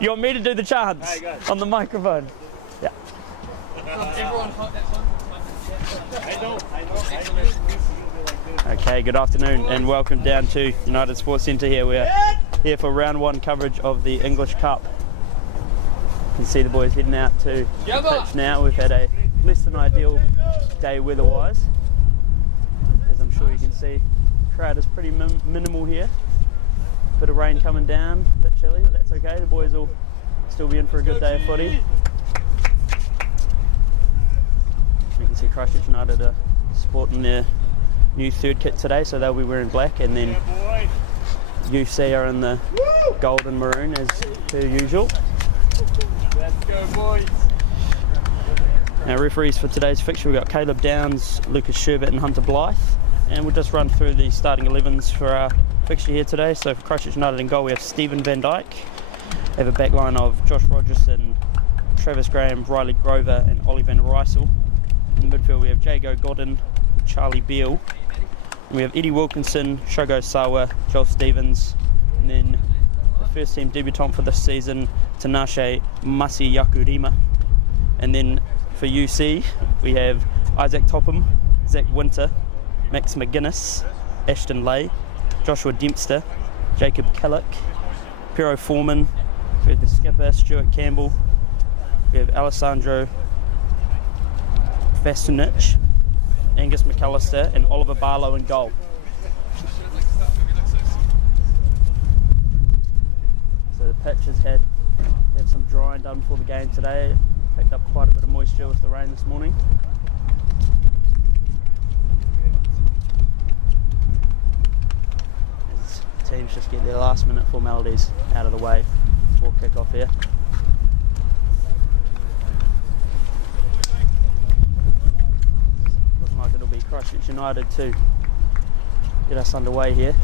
You want me to do the chants on the microphone? Yeah. Okay, good afternoon and welcome down to United Sports Centre here. We're here for round one coverage of the English Cup. You can see the boys heading out to the pitch now. We've had a less than ideal day weather-wise. As I'm sure you can see, the crowd is pretty minimal here. Bit of rain coming down, a bit chilly, but that's okay. The boys will still be in for a good day of footy. You can see Christchurch United are sporting their new third kit today, so they'll be wearing black, and then UC are in the gold and maroon as per usual. Let's go, boys. Now, referees for today's fixture, we've got Caleb Downs, Lucas Sherbert and Hunter Blythe, and we'll just run through the starting 11s for our fixture here today. So for Christchurch United in goal we have Stephen Van Dyke. We have a back line of Josh Rogerson, Travis Graham, Riley Grover and Ollie Van Rysel. In the midfield we have Jago Godden, Charlie Beale. And we have Eddie Wilkinson, Shogo Sawa, Joel Stevens, and then the first team debutant for this season, Tinashe Masiyakurima. And then for UC we have Isaac Topham, Zach Winter, Max McGuinness, Ashton Lay, Joshua Dempster, Jacob Kellick, Pero Foreman, we have the skipper Stuart Campbell, we have Alessandro Fastunich, Angus McAllister and Oliver Barlow in goal. So the pitch has had some drying done before the game today. Picked up quite a bit of moisture with the rain this morning. As teams just get their last minute formalities out of the way before kick-off here. Looking like it'll be Christchurch United to get us underway here.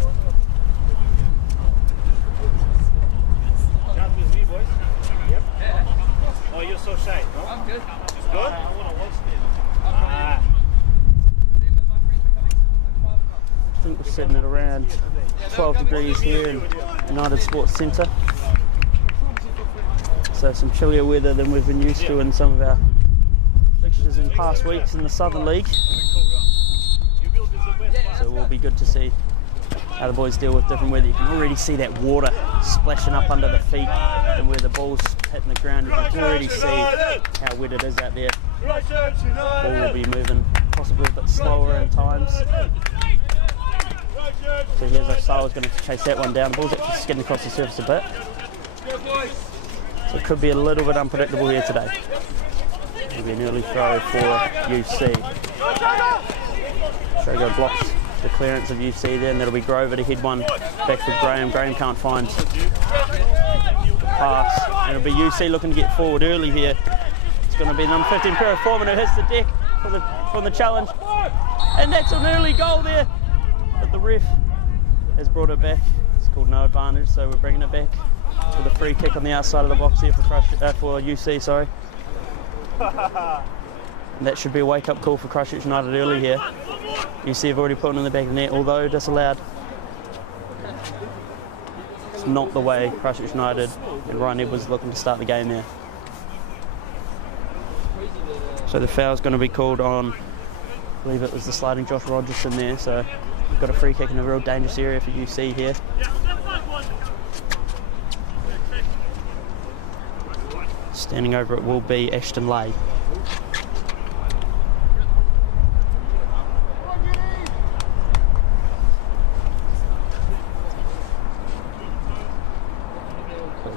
Oh, you're so shy, no? I'm good. Good? I want to watch I think we're sitting at around 12 degrees here in United Sports Centre. So some chillier weather than we've been used to in some of our fixtures in past weeks in the Southern League. So it will be good to see how the boys deal with different weather. You can already see that water splashing up under the feet, and where the ball's hitting the ground, you can already see how wet it is out there. The ball will be moving possibly a bit slower at times. So here's Osawa's going to chase that one down. The ball's actually skidding across the surface a bit. So it could be a little bit unpredictable here today. Maybe an early throw for UC. Shogo blocks the clearance of UC there, and that'll be Grover to head one back for Graham. Graham can't find the pass, and it'll be UC looking to get forward early here. It's going to be number 15, Pero Foreman, who hits the deck from the challenge, and that's an early goal there, but the ref has brought it back. It's called no advantage, so we're bringing it back with a free kick on the outside of the box here for UC. Sorry. And that should be a wake-up call for Christchurch United early here. UC have already put it in the back of the net, although disallowed. It's not the way Christchurch United and Ryan Edwards looking to start the game there. So the foul's going to be called on, I believe it was the sliding Josh Rogerson there, so we've got a free kick in a real dangerous area for UC here. Standing over it will be Ashton Lay.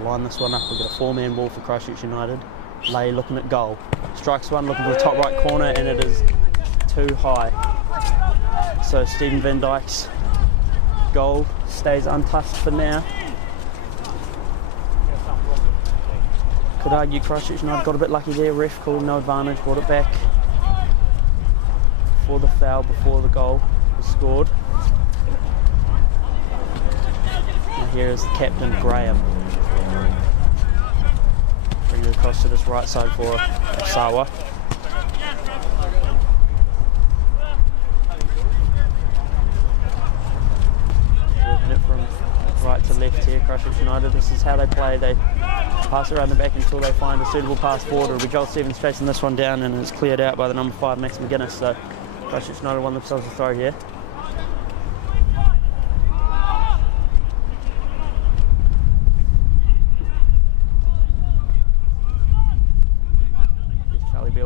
Line this one up, we've got a four-man ball for Christchurch United. Lay looking at goal. Strikes one, looking for the top right corner, and it is too high. So Stephen Van Dyke's goal stays untouched for now. Could argue Christchurch United got a bit lucky there. Ref called no advantage, brought it back for the foul before the goal was scored. And here is the captain, Graham. Bring it across to this right side for Osawa. Moving it from right to left here, Christchurch United. This is how they play. They Pass around the back until they find a suitable pass forward. It'll be Joel Stevens chasing this one down, and it's cleared out by the number 5, Max McGuinness. So Christchurch United won themselves a throw here.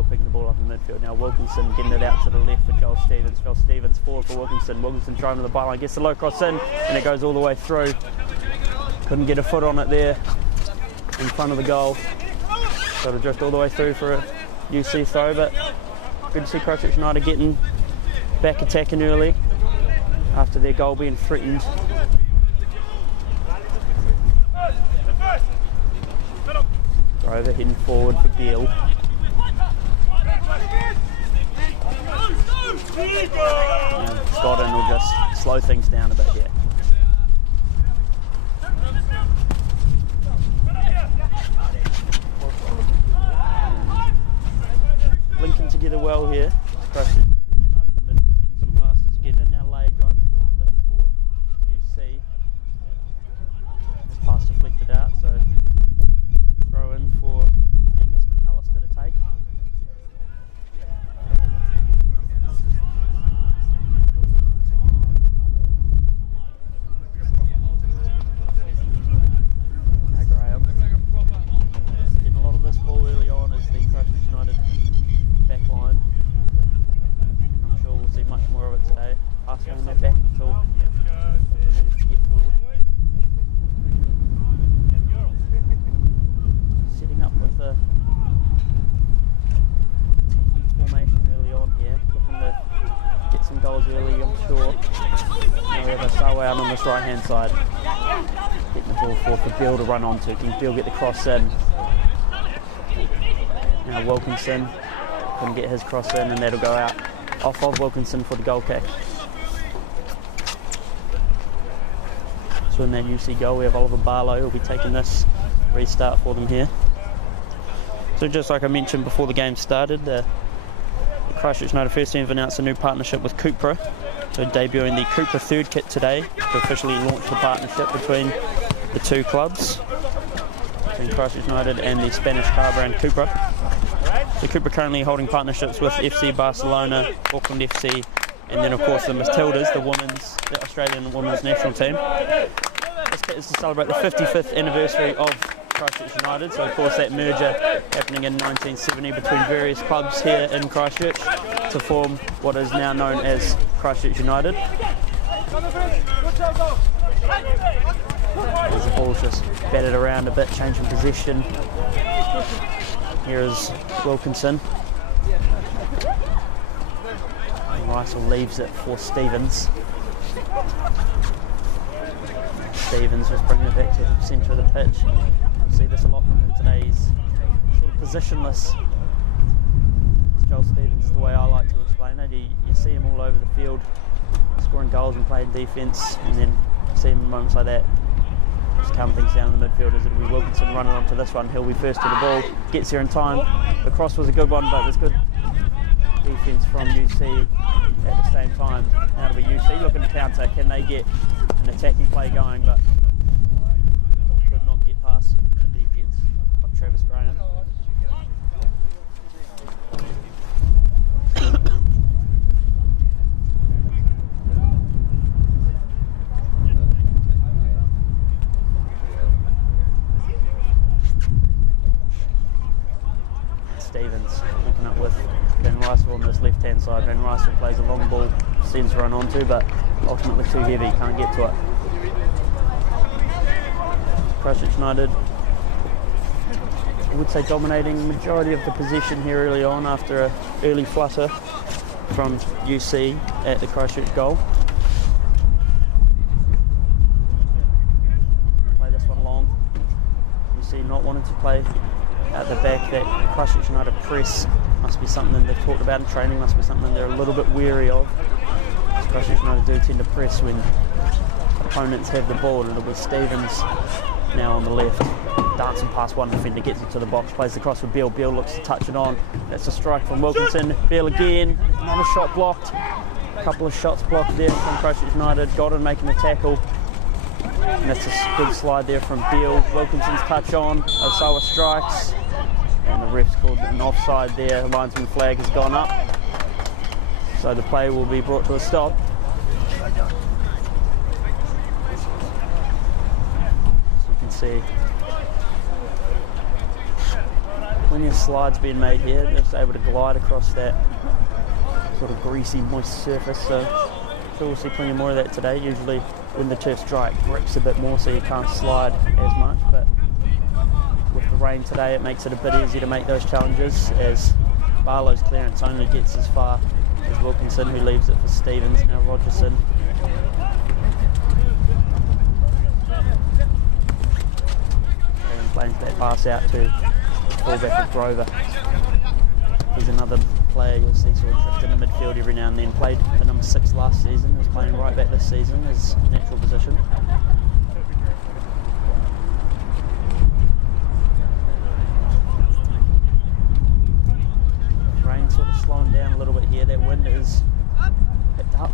Picking the ball up in midfield now. Wilkinson getting it out to the left for Joel Stevens. Joel Stevens forward for Wilkinson. Wilkinson trying to the byline, gets the low cross in, and it goes all the way through. Couldn't get a foot on it there in front of the goal. Got to drift all the way through for a UC throw, but good to see Christchurch United getting back attacking early after their goal being threatened. Grover heading forward for Beale. Scotland will just slow things down a bit here. Linking together well here. Christchurch United in the midfield getting some passes together. Now Lay driving forward a bit for UC. This pass deflected out, so throw in for Angus McAllister to take. Right hand side, getting the ball forward for Beale to run onto. Can Beale get the cross in? Now Wilkinson can get his cross in, and that'll go out off of Wilkinson for the goal kick. So in that UC goal, we have Oliver Barlow who'll be taking this restart for them here. So just like I mentioned before the game started, the Christchurch United first team have announced a new partnership with Cupra. So debuting the Cupra third kit today to officially launch the partnership between the two clubs, between Christchurch United and the Spanish car brand Cupra. So Cupra currently holding partnerships with FC Barcelona, Auckland FC, and then of course the Matildas, the Australian women's national team. This kit is to celebrate the 55th anniversary of Christchurch United, so of course that merger happening in 1970 between various clubs here in Christchurch to form what is now known as Christchurch United. As the ball's just batted around a bit, changing position. Here is Wilkinson. And Rysel leaves it for Stevens. Stevens just bringing it back to the centre of the pitch. You'll see this a lot from him today. He's sort of positionless. Joel Stevens is the way I like to explain it. You see him all over the field, scoring goals and playing defence, and then you see him in moments like that, just calm things down in the midfield. As it'll be Wilkinson running onto this one. He'll be first to the ball, gets here in time. The cross was a good one, but there's good defence from UC at the same time. Now it'll be UC looking to counter. Can they get an attacking play going? But could not get past the defence of Travis Graham. Stevens looking up with Van Rysel on this left hand side. Van Rysel plays a long ball, seems to run onto, but ultimately too heavy, can't get to it. Christchurch United, I would say, dominating the majority of the possession here early on after an early flutter from UC at the Christchurch goal. Play this one long. UC not wanting to play at the back. That Christchurch United press must be something they've talked about in training, must be something they're a little bit wary of. Christchurch United do tend to press when opponents have the ball, and it'll be Stevens now on the left, dancing past one defender, gets it to the box, plays the cross for Beale. Beale looks to touch it on. That's a strike from Wilkinson. Beale again, another shot blocked. A couple of shots blocked there from Christchurch United. Godden making the tackle. And that's a good slide there from Beale. Wilkinson's touch on. Osawa strikes. And the ref's called an offside there. The linesman flag has gone up. So the play will be brought to a stop. As you can see, plenty of slides being made here. Just able to glide across that sort of greasy, moist surface. So sure we'll see plenty more of that today. Usually when the turf's dry, it grips a bit more, so you can't slide as much. But with the rain today, it makes it a bit easier to make those challenges, as Barlow's clearance only gets as far as Wilkinson, who leaves it for Stevens. Now Rogerson. And plays that pass out to fullback of Grover. He's another player you'll see sort of drift in the midfield every now and then. Played the number 6 last season, is playing right back this season, his natural position. Rain sort of slowing down a little bit here. That wind is picked up.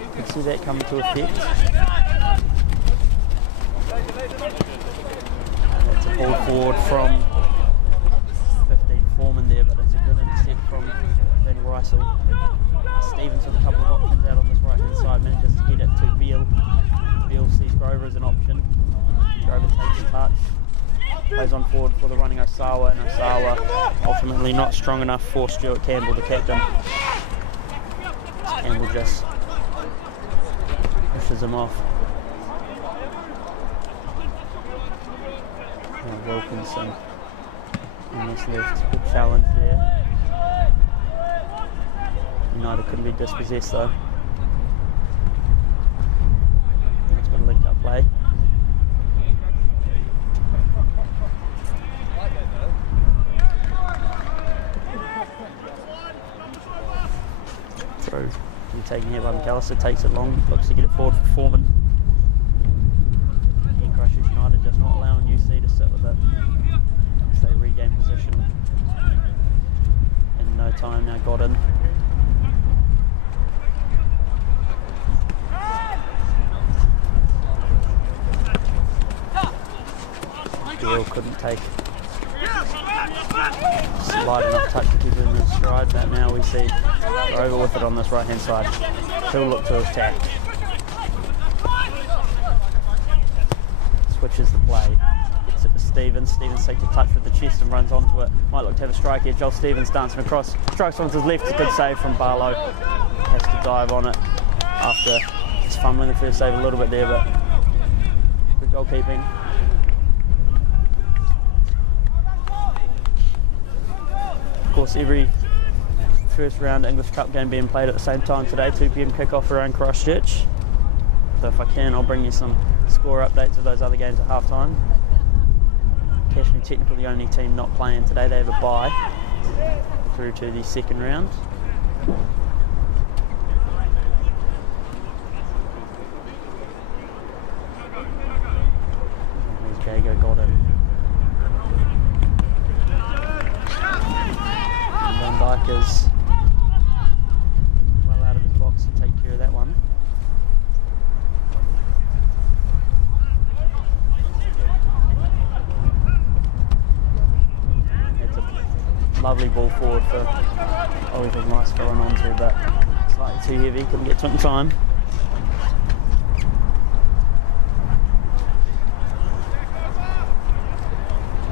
You can see that coming to effect. That's a ball forward from 15 Foreman there, but it's a good intercept from Van Rysel. Stevens with a couple of options out on this right hand side, manages to get it to Beale. Beale sees Grover as an option. Grover takes a touch, plays on forward for the running Osawa, and Osawa ultimately not strong enough for Stuart Campbell, the captain. Campbell just pushes him off. And Wilkinson on this left, good challenge there. United couldn't be dispossessed though. That's been a linked up play. Through. And taken here by McAllister, takes it long, looks to get it forward for Foreman. And Christchurch United just not allowing UC to sit with it. So they regain position in no time. Now got in. Beale couldn't take slide enough touch to keep it in his stride, but now we see Grover with it on this right hand side. He'll look to attack. Switches the play. Gets it to Stevens. Stevens takes a touch with the chest and runs onto it. Might look to have a strike here. Joel Stevens dancing across. Strikes onto his left. It's a good save from Barlow. Has to dive on it after just fumbling the first save a little bit there, but good goalkeeping. Of course, every first round English Cup game being played at the same time today, 2 PM kickoff around Christchurch. So if I can, I'll bring you some score updates of those other games at half time. Cashmere Technical, the only team not playing today, they have a bye through to the second round. And there's Jago got it. Van Dijk is well out of his box to take care of that one. It's a lovely ball forward for Oliver Rice going on to, but slightly too heavy, couldn't get to it in time.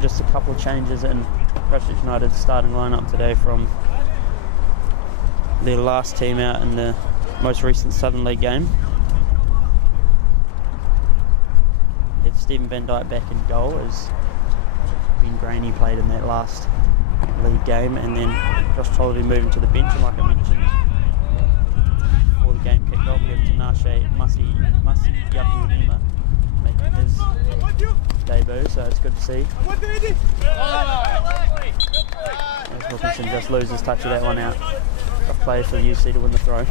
Just a couple of changes in Christchurch United's starting lineup today from their last team out in the most recent Southern League game. It's Stephen Van Dijk back in goal, as Ben Graney played in that last league game, and then Josh Tolliver moving to the bench. And like I mentioned before the game kicked off, we have Tinashe Masiyapuima making his debut, so it's good to see. As Wilkinson just loses touch of that one out. Tough play for the UC to win the throw.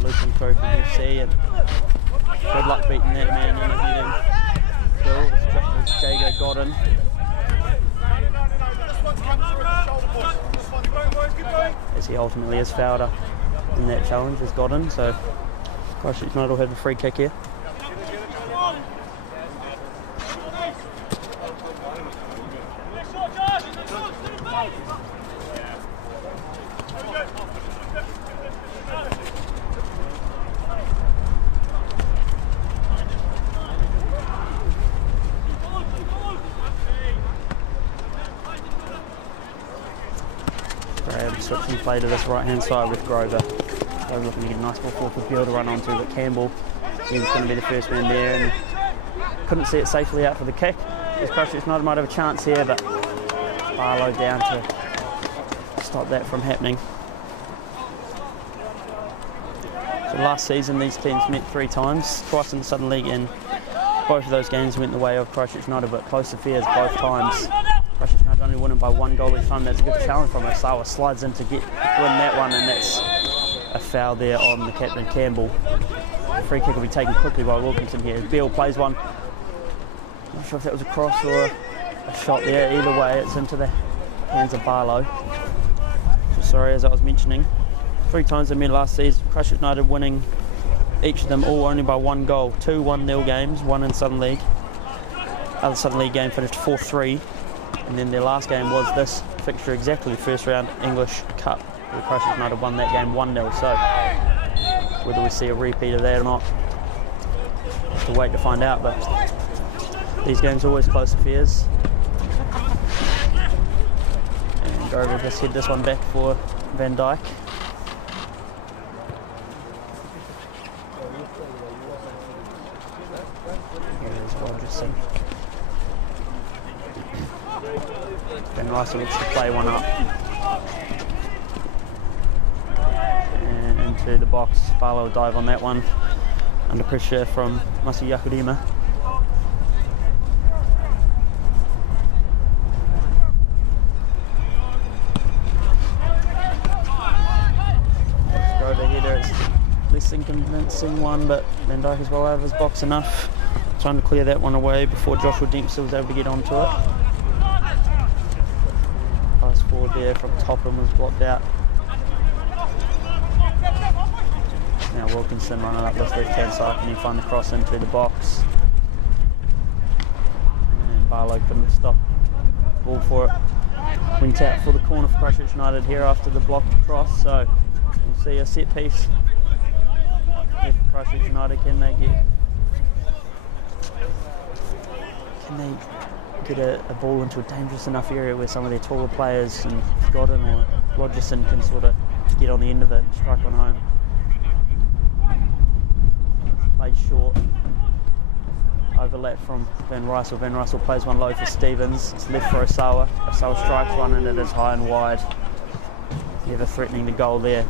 Looping throw for UC, and good luck beating that man in again. Bill, Jago got in. as he ultimately is fouled up in that challenge, has got in. So Christchurch United will have a free kick here. Switching play to this right hand side with Grover. Grover looking to get a nice ball forward for Beale to run onto, but Campbell is going to be the first man there and couldn't see it safely out for the kick. Christchurch United might have a chance here, but Barlow down to stop that from happening. So last season these teams met 3 times, twice in the Southern League, and both of those games went the way of Christchurch United, but close affairs both times. Christchurch United only winning by 1 goal each time. That's a good challenge from Osawa. Slides in to win that one, and that's a foul there on the captain Campbell. The free kick will be taken quickly by Wilkinson here. Beale plays one. Not sure if that was a cross or a shot there. Either way, it's into the hands of Barlow. So sorry, as I was mentioning, 3 times they met last season. Christchurch United winning each of them all only by 1 goal. 2 1-0 games, 1 in Southern League. Other Southern League game finished 4-3. And then their last game was this fixture exactly, first round English Cup, where Christchurch United won that game 1-0. So whether we see a repeat of that or not, we'll have to wait to find out. But these games are always close affairs. And Grover just head this one back for Van Dijk. Here's Rogerson. Then Rice looks to play one up. And into the box. Barlow will dive on that one. Under pressure from Masu Yakurima. Grover header, it's less than convincing one, but Van Dijk is well out of his box enough. Trying to clear that one away before Joshua Dempsey was able to get onto it. Forward there from Topham was blocked out. Now Wilkinson running up this left hand side. Can he find the cross into the box? And Barlow couldn't stop. Ball for it. Went out for the corner for Christchurch United here after the blocked cross. So we'll see a set piece. If Christchurch United can they get a ball into a dangerous enough area where some of their taller players and Godden or Rogerson can sort of get on the end of it and strike one home. Played short. Overlap from Van Rysel. Van Rysel plays one low for Stevens. It's left for Osawa. Osawa strikes one and it is high and wide. Never threatening the goal there.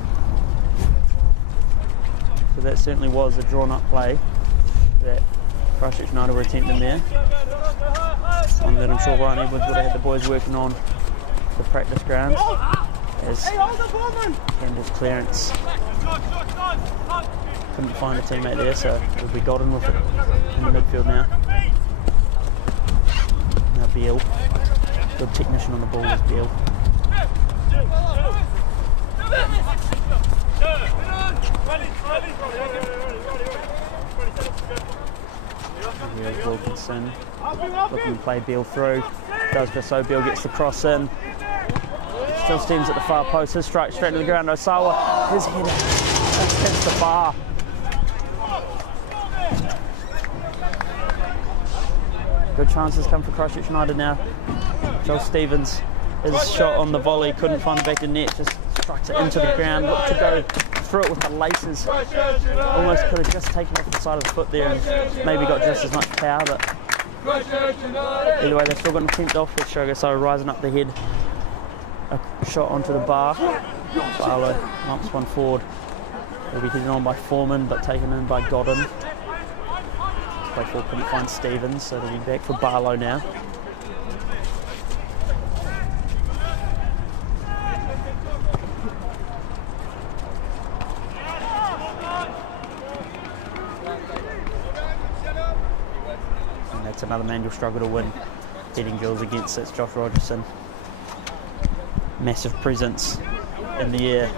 So that certainly was a drawn up play that Christchurch United were attempting there. One that I'm sure Ryan Edwards would have had the boys working on the practice grounds. As Campbell's clearance couldn't find a teammate there, so it'll be Godden with it in the midfield now. Now Beale. Good technician on the ball is Beale. Here's Wilkinson looking to play Beale through. Does just so. Beale gets the cross in. Still steams at the far post. His strike straight to the ground. Osawa, his header just hits the bar. Good chances come for Christchurch United now. Joel Stevens, his shot on the volley, couldn't find the back of the net, just strikes it into the ground. Looked to go through it with the laces. Almost could have just taken off the side of the foot there and maybe got just as much power, but either way they've still got an attempt off with Shogo rising up the head. A shot onto the bar. Barlow lumps one forward. Will be headed on by Foreman but taken in by Godden. Play forward couldn't find Stevens, so they'll be back for Barlow now. That's another man you'll struggle to win. Heading duels against, it's Josh Rogerson. massive presence in the air,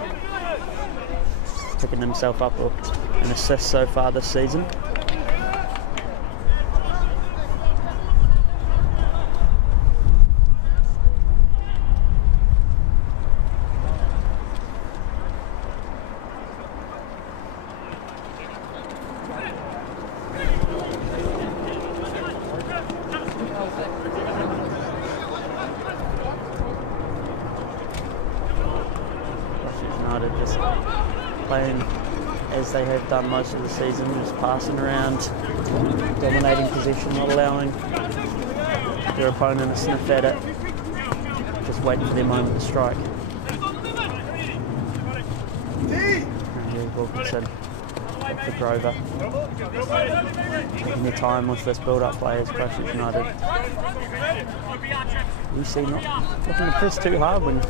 picking himself up an assist so far this season. Just playing as they have done most of the season, just passing around, dominating possession, not allowing their opponent to sniff at it, just waiting for their moment to strike. And here's Wilkinson for Grover. Taking their time with this build-up play as Christchurch United. You see, not looking to press too hard when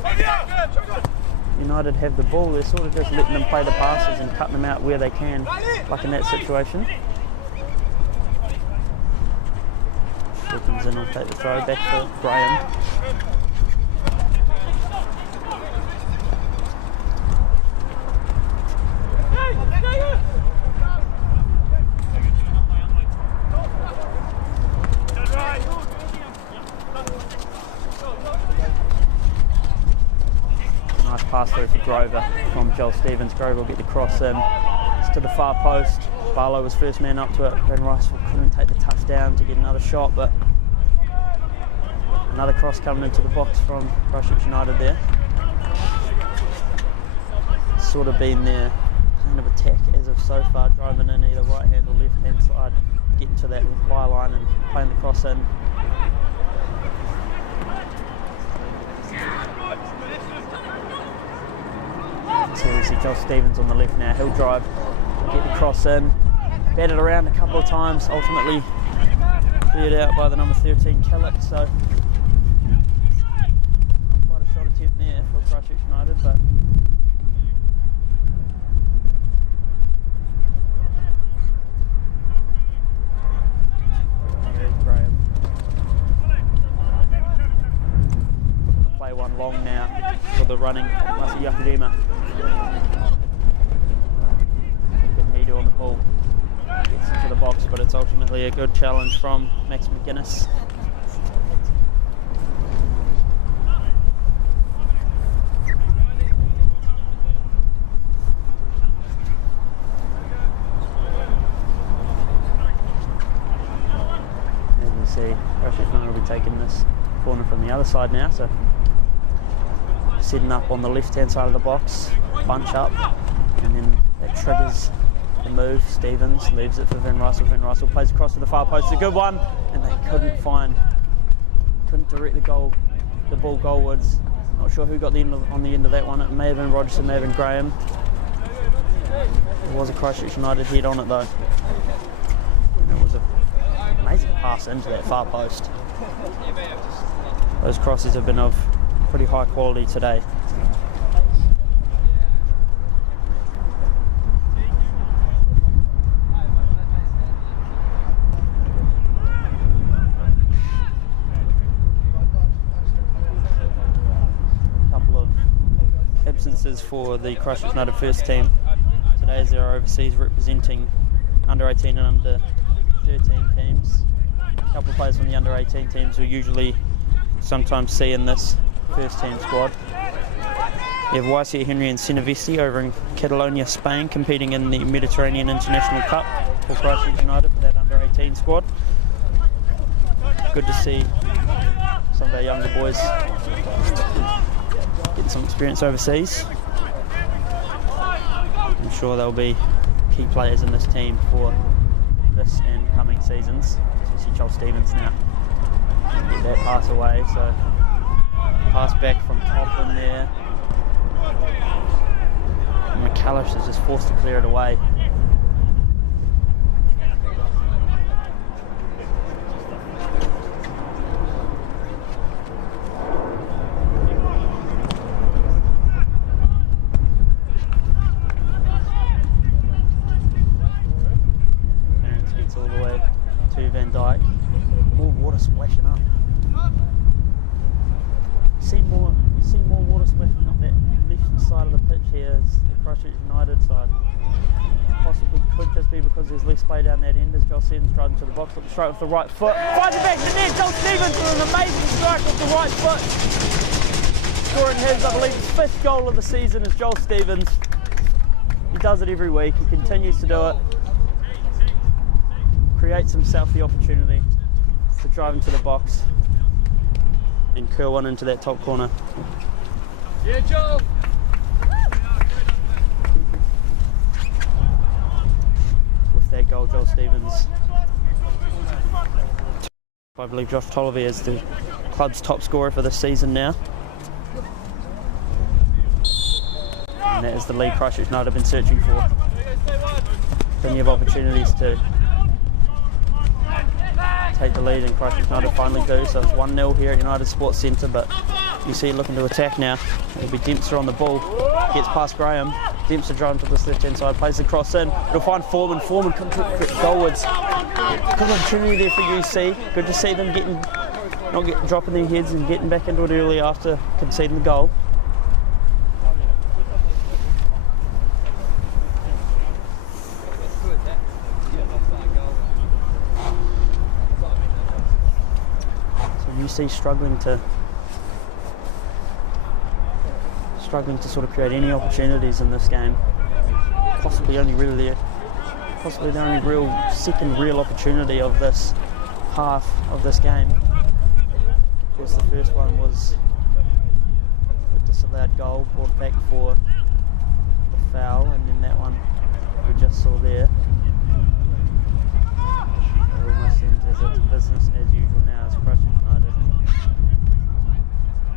United have the ball. They're sort of just letting them play the passes and cutting them out where they can, like in that situation. Wilkinson will take the throw back for Graham. Nice pass through for Grover from Joel Stevens. Grover will get the cross in. It's to the far post. Barlow was first man up to it. Van Riceville couldn't take the touchdown to get another shot, but another cross coming into the box from Christchurch United there. It's sort of been their kind of attack as of so far, driving in either right hand or left hand side, getting to that byline and playing the cross in. So we see Joel Stevens on the left now. He'll drive, get the cross in, batted around a couple of times, ultimately cleared out by the number 13 Kellett. So not quite a shot attempt there for Christchurch United, but there's Graham. Play one long now for the running Masi Yakudema. Good header on the ball. Gets into the box, but it's ultimately a good challenge from Max McGuinness. As you see, Christchurch United will be taking this corner from the other side now, so setting up on the left-hand side of the box, bunch up, and then that triggers the move. Stevens leaves it for Van Riceville. Van Riceville plays across to the far post. It's a good one, and they couldn't direct the ball goalwards. Not sure who got on the end of that one. It may have been Rogerson, may have been Graham. It was a Christchurch United head on it though. And it was an amazing pass into that far post. Those crosses have been of pretty high quality today. Couple of absences for the Christchurch United first team today as they're overseas representing under 18 and under 13 teams. A couple of players from the under 18 teams we usually sometimes see in this first team squad. You have YC Henry and Senevesti over in Catalonia, Spain, competing in the Mediterranean International Cup for Christchurch United for that under 18 squad. Good to see some of our younger boys get some experience overseas. I'm sure they'll be key players in this team for this and coming seasons. So you see Joel Stevens now get that pass away, so pass back from top in there. And McCallish is just forced to clear it away. Terence gets all the way to Van Dyke. More water splashing up. see more water splashing up that left side of the pitch here is the Christchurch United side. Possibly could just be because there's less play down that end as Joel Stevens driving to the box, looking straight with the right foot. Finds it back to net. Joel Stevens with an amazing strike with the right foot. Scoring his, I believe, his 5th goal of the season is Joel Stevens. He does it every week. He continues to do it. Creates himself the opportunity to drive into the box and curl one into that top corner. Yeah, Joel. With that goal, Joel Stevens. I believe Josh Tolliver is the club's top scorer for this season now. And that is the lead Christchurch United have been searching for. Plenty of opportunities to take the lead, and Christchurch United finally do. So it's 1-0 here at United Sports Centre, but you see looking to attack now. It'll be Dempster on the ball, gets past Graham. Dempster driving to this left-hand side, plays the cross in. It'll find Foreman. Foreman comes goalwards. Good opportunity there for UC. Good to see them dropping their heads and getting back into it early after conceding the goal. UC struggling to sort of create any opportunities in this game. Possibly the only second real opportunity of this half of this game. Of course, the first one was the disallowed goal brought back for the foul, and then that one we just saw there. It almost seems as it's business as usual now as Christchurch United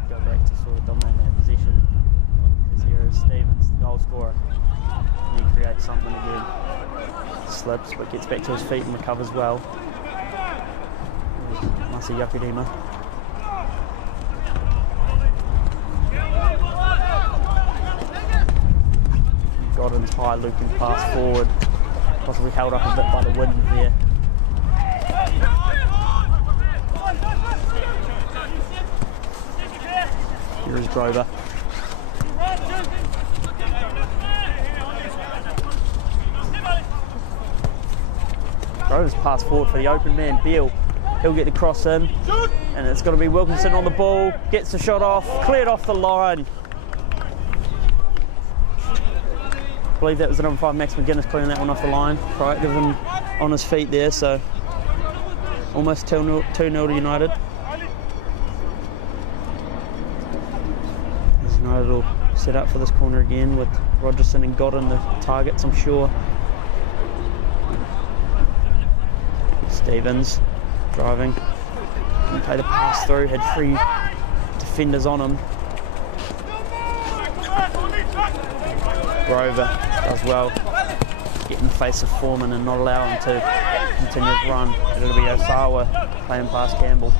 go back to sort of dominate that position. Because here is Stevens, the goal scorer. And he creates something again. Slips but gets back to his feet and recovers well. Masi Yakudima. Godden's high looping pass forward. Possibly held up a bit by the wind there. Here is Grover. Grover's pass forward for the open man, Beale. He'll get the cross in, and it's going to be Wilkinson on the ball. Gets the shot off, cleared off the line. I believe that was the number 5, Max McGuinness, clearing that one off the line. Proactive and on his feet there, so almost 2-0 to United. As United will set up for this corner again with Rogerson and Godden the targets, I'm sure. Stevens driving. Didn't play the pass through, had 3 defenders on him. Grover does well. Get in the face of Foreman and not allow him to continue his run. It'll be Osawa playing past Campbell.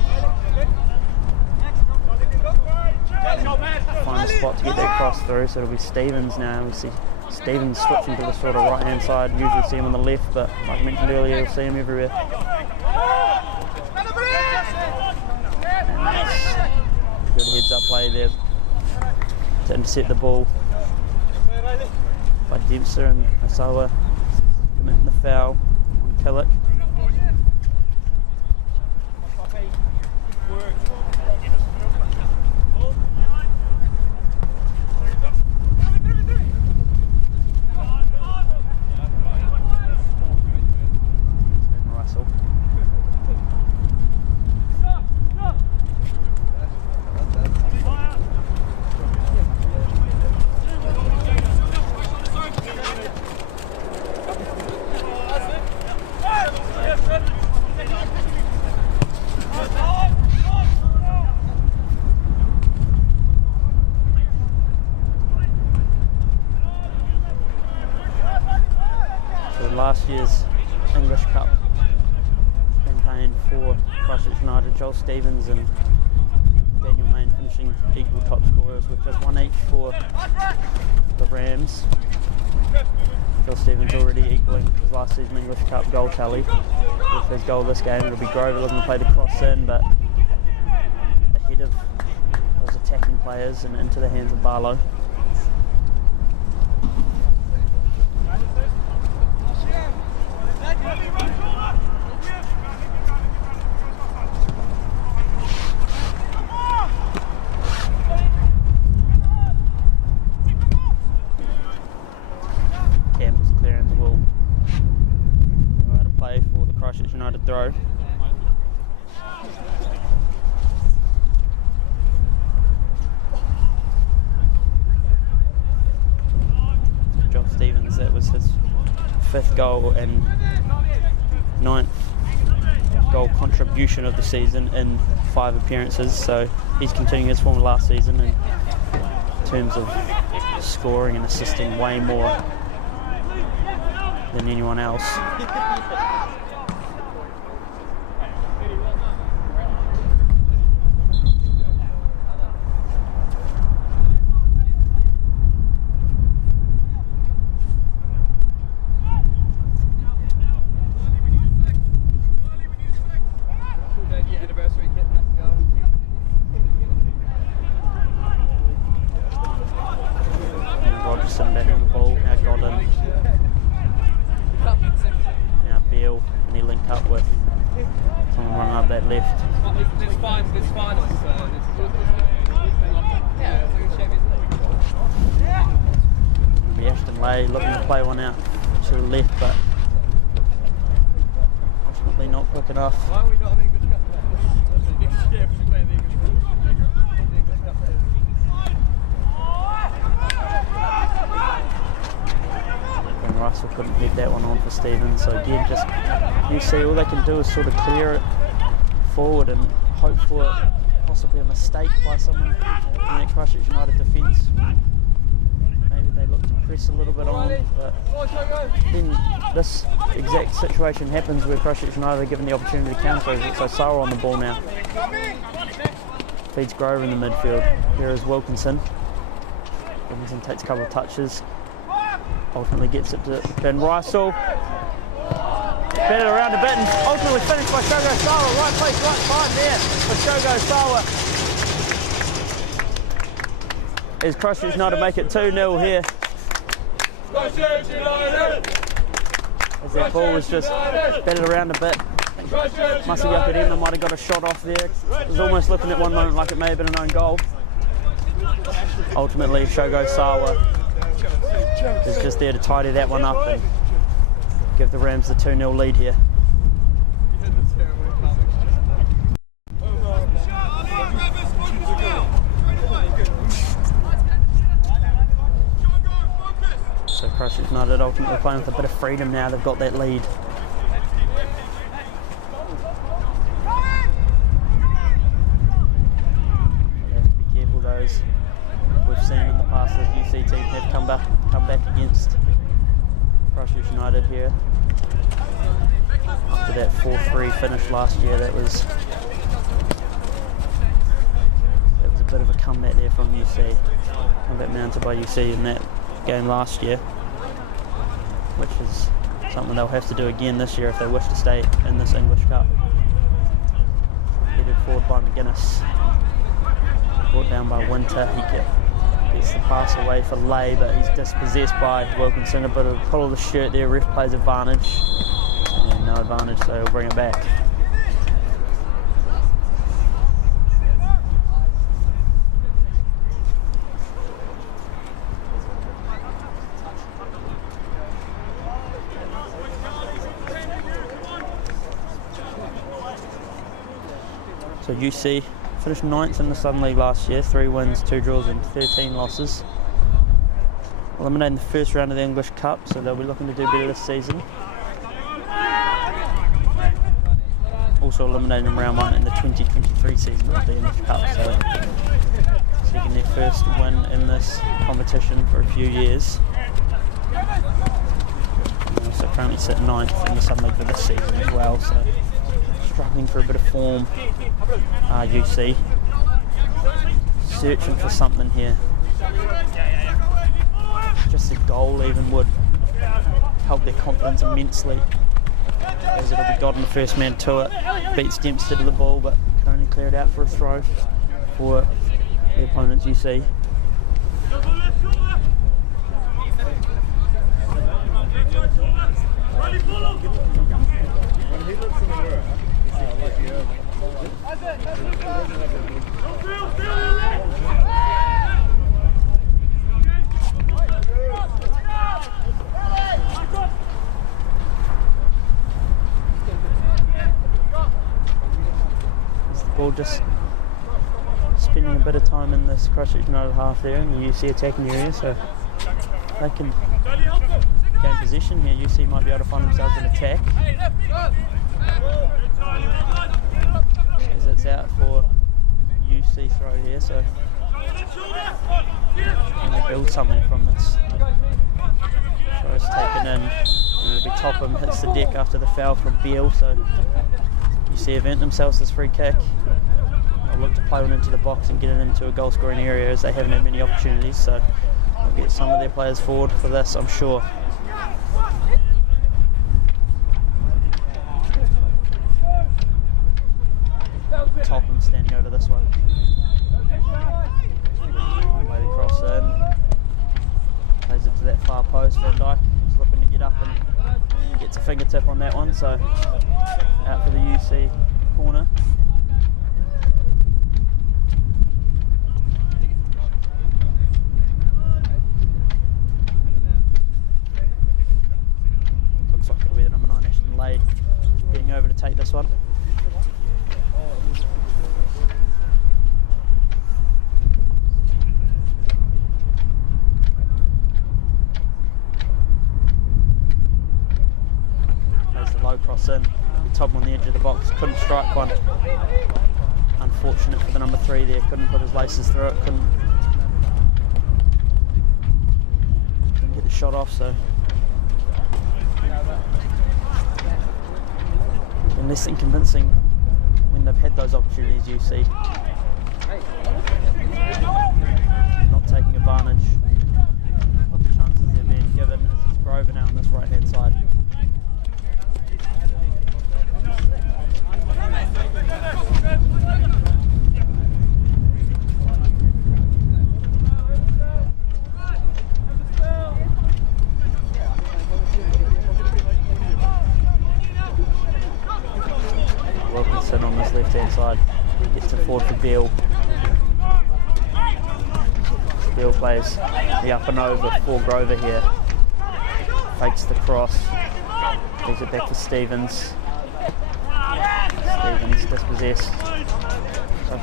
Find a spot to get that cross through, so it'll be Stevens now. We see Stevens switching to the sort of right-hand side. Usually see him on the left, but like I mentioned earlier, you'll see him everywhere. Good heads-up play there to intercept the ball by Dempster, and Osawa committing the foul on Killick. Last year's English Cup campaign for Christchurch United, Joel Stevens and Daniel Main finishing equal top scorers with just 1 each for the Rams. Joel Stevens already equaling his last season English Cup goal tally with his goal this game. It'll be Grover looking to play the cross in, but the head of those attacking players and into the hands of Barlow. Campbell's clearance will go out of play for the Christchurch United throw. John Stevens, that was his 5th goal and 9th goal contribution of the season in 5 appearances, so he's continuing his form last season in terms of scoring and assisting way more than anyone else. Rogerson back on the ball, now Godin. Now Beale, and he link up with someone running up that left. Maybe Ashton Lay looking to play one out to the left, but ultimately not quick enough. Russell couldn't get that one on for Stevens, so again, just you see all they can do is sort of clear it forward and hope for possibly a mistake by someone in that Christchurch United defence. Maybe they look to press a little bit on, but then this exact situation happens where Christchurch United are given the opportunity to counter. So Sarah on the ball now. Feeds Grover in the midfield. Here is Wilkinson. Wilkinson takes a couple of touches. Ultimately gets it to Ben Rysel. Batted around a bit and ultimately finished by Shogo Sawa. Right place, right time there for Shogo Sawa. As Christchurch United make it 2-0 here. As that ball was just batted around a bit. Masayaka Emma might have got a shot off there. It was almost looking at one moment like it may have been an own goal. Ultimately, Shogo Sawa is just there to tidy that one up and give the Rams the 2-0 lead here. So Christchurch United ultimately playing with a bit of freedom now. They've got that lead. They have to be careful those we've seen in the past as UC teams have come back against Christchurch United here. After that 4-3 finish last year, that was a bit of a comeback there from UC. Comeback mounted by UC in that game last year, which is something they'll have to do again this year if they wish to stay in this English Cup. Headed forward by McGuinness. Brought down by Winter. He gets the pass away for Lay, but he's dispossessed by Wilkinson. A bit of pull of the shirt there, ref plays advantage. And no advantage, so he'll bring it back. So UC finished 9th in the Southern League last year, 3 wins, 2 draws and 13 losses. Eliminating the first round of the English Cup, so they'll be looking to do better this season. Also eliminating in round 1 in the 2023 season of the English Cup, so seeking their first win in this competition for a few years. They also currently sit 9th in the Southern League for this season as well, so struggling for a bit of form. UC searching for something here. Just a goal even would help their confidence immensely, as it'll be Godin the first man to it. Beats Dempster to the ball, but can only clear it out for a throw for the opponents you see. Is the ball just spending a bit of time in this Christchurch United half there in the UC attacking area, so they can gain position here. UC might be able to find themselves an attack. As it's out for UC throw here, so can they build something from this? Throw's taken in, and it'll be Topham, hits the deck after the foul from Beale, so UC event themselves this free kick. They'll look to play one into the box and get it into a goal scoring area, as they haven't had many opportunities, so they'll get some of their players forward for this, I'm sure. Topham standing over this one. Play the cross in. Plays it to that far post. Van Dijk is looking to get up and gets a fingertip on that one, so out for the UC corner. Looks like it'll be the number 9 Ashton Lade getting over to take this one. Low cross in, Topham on the edge of the box, couldn't strike one. Unfortunate for the number 3 there, couldn't put his laces through it, couldn't get the shot off, so been less than convincing when they've had those opportunities, you see. Not taking advantage of the chances they're being given. It's Grover now on this right hand side. Wilkinson on this left hand side gets it forward for Beale. Beale plays the up and over for Grover here. Fakes the cross. Gives it back to Stevens. Stevens dispossessed. So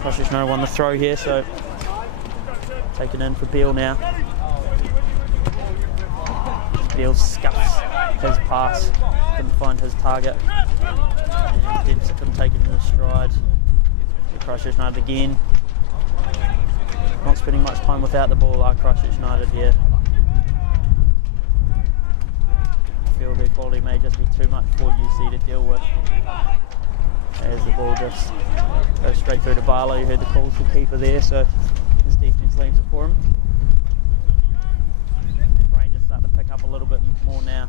Christchurch no one the throw here, so taken in for Beale now. Beale scuffs his pass, couldn't find his target. And Dempsey couldn't take it in his stride. So Christchurch United again. Not spending much time without the ball, are Christchurch United here. Field equality may just be too much for UC to deal with, as the ball just goes straight through to Barlow. You heard the calls for keeper there, so his defence leaves it for him. And Rangers start to pick up a little bit more now.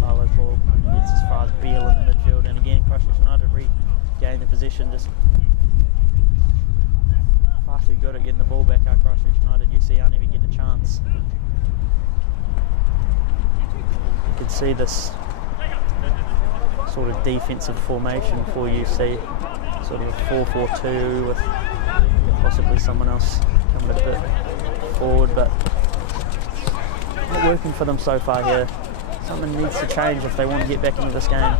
Barlow's ball gets as far as Beale in the midfield, and again Christchurch United regain the position, just far too good at getting the ball back. Our Christchurch United, UC aren't even getting a chance. You could see this sort of defensive formation for UC, sort of a 4-4-2 with possibly someone else coming a bit forward, but not working for them so far here. Something needs to change if they want to get back into this game.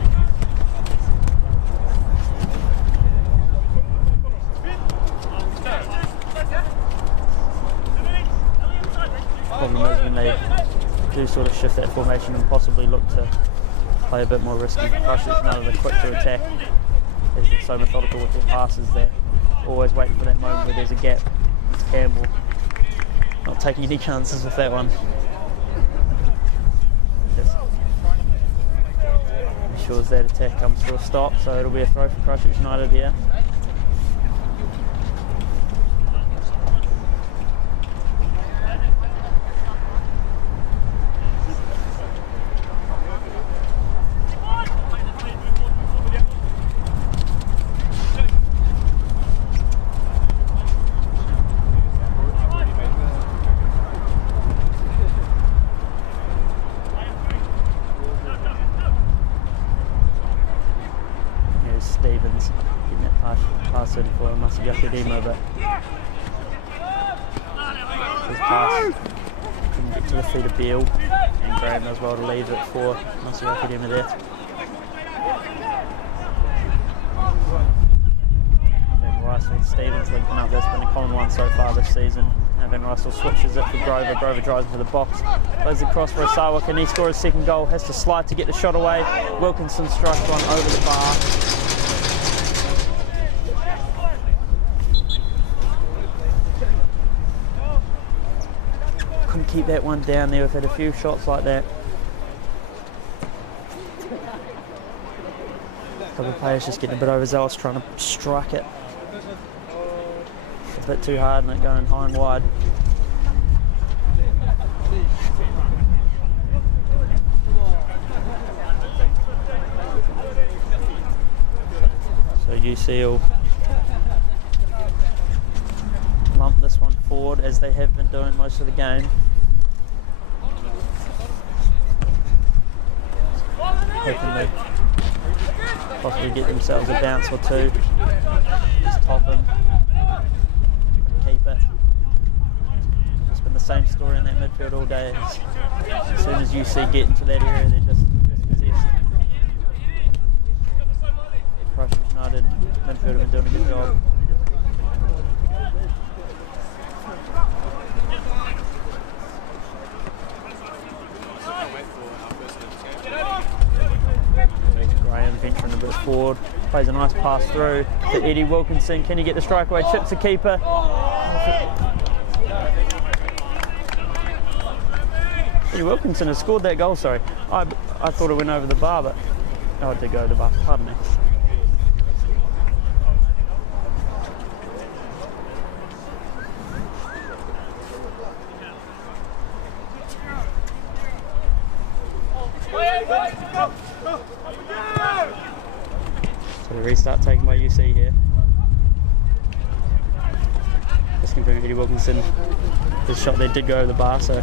Problem is when they do sort of shift that formation and possibly look to play a bit more risky. Christchurch United are quick to attack, as they're so methodical with their passes that always waiting for that moment where there's a gap. It's Campbell not taking any chances with that one. Just ensures that attack comes to a stop, so it'll be a throw for Christchurch United here. Yakadima, but his pass couldn't get to the feet of Beale, and Graham as well to leave it for Masi Yakadima there. Then Russell and Stevens linking up. That's been a common one so far this season. And then Russell switches it for Grover. Grover drives into the box, plays the cross for Osawa. Can he score his second goal? Has to slide to get the shot away. Wilkinson strikes one over the bar. Couldn't keep that one down there. We've had a few shots like that. A couple of players just getting a bit overzealous trying to strike it. A bit too hard and it going high and wide. So UC will lump this one forward as they have been doing most of the game. Hoping they possibly get themselves a bounce or two. Just top him. Keep it. It's been the same story in that midfield all day. As soon as UC get into that area, they're just possessed. Christchurch United midfield have been doing a good job. Graham venturing a bit forward, plays a nice pass through to Eddie Wilkinson. Can he get the strike away? Chips the keeper. Eddie Wilkinson has scored that goal, sorry. I thought it went over the bar, but oh, it did go over the bar, pardon me. So the restart taken by UC here. Just confirming Eddie Wilkinson. His shot there did go over the bar, so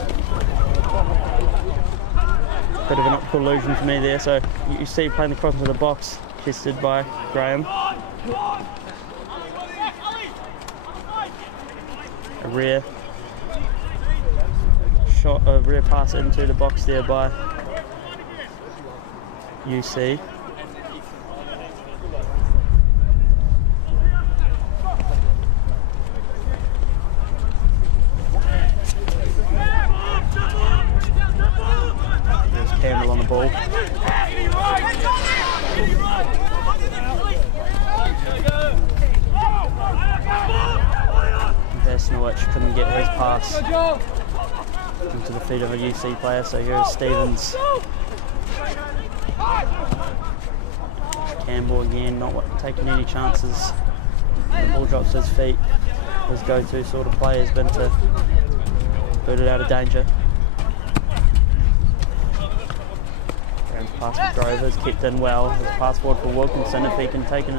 bit of an optical illusion for me there. So you see playing the cross into the box, tested by Graham. A rare shot, a rare pass into the box there by UC. Campbell on the ball. Vesnowicz couldn't get his pass into the feet of a UC player, so here's Stevens. Campbell again, not taking any chances. The ball drops to his feet. His go-to sort of play has been to boot it out of danger. Pass for Grover's kept in well. His pass forward for Wilkinson. If he can take a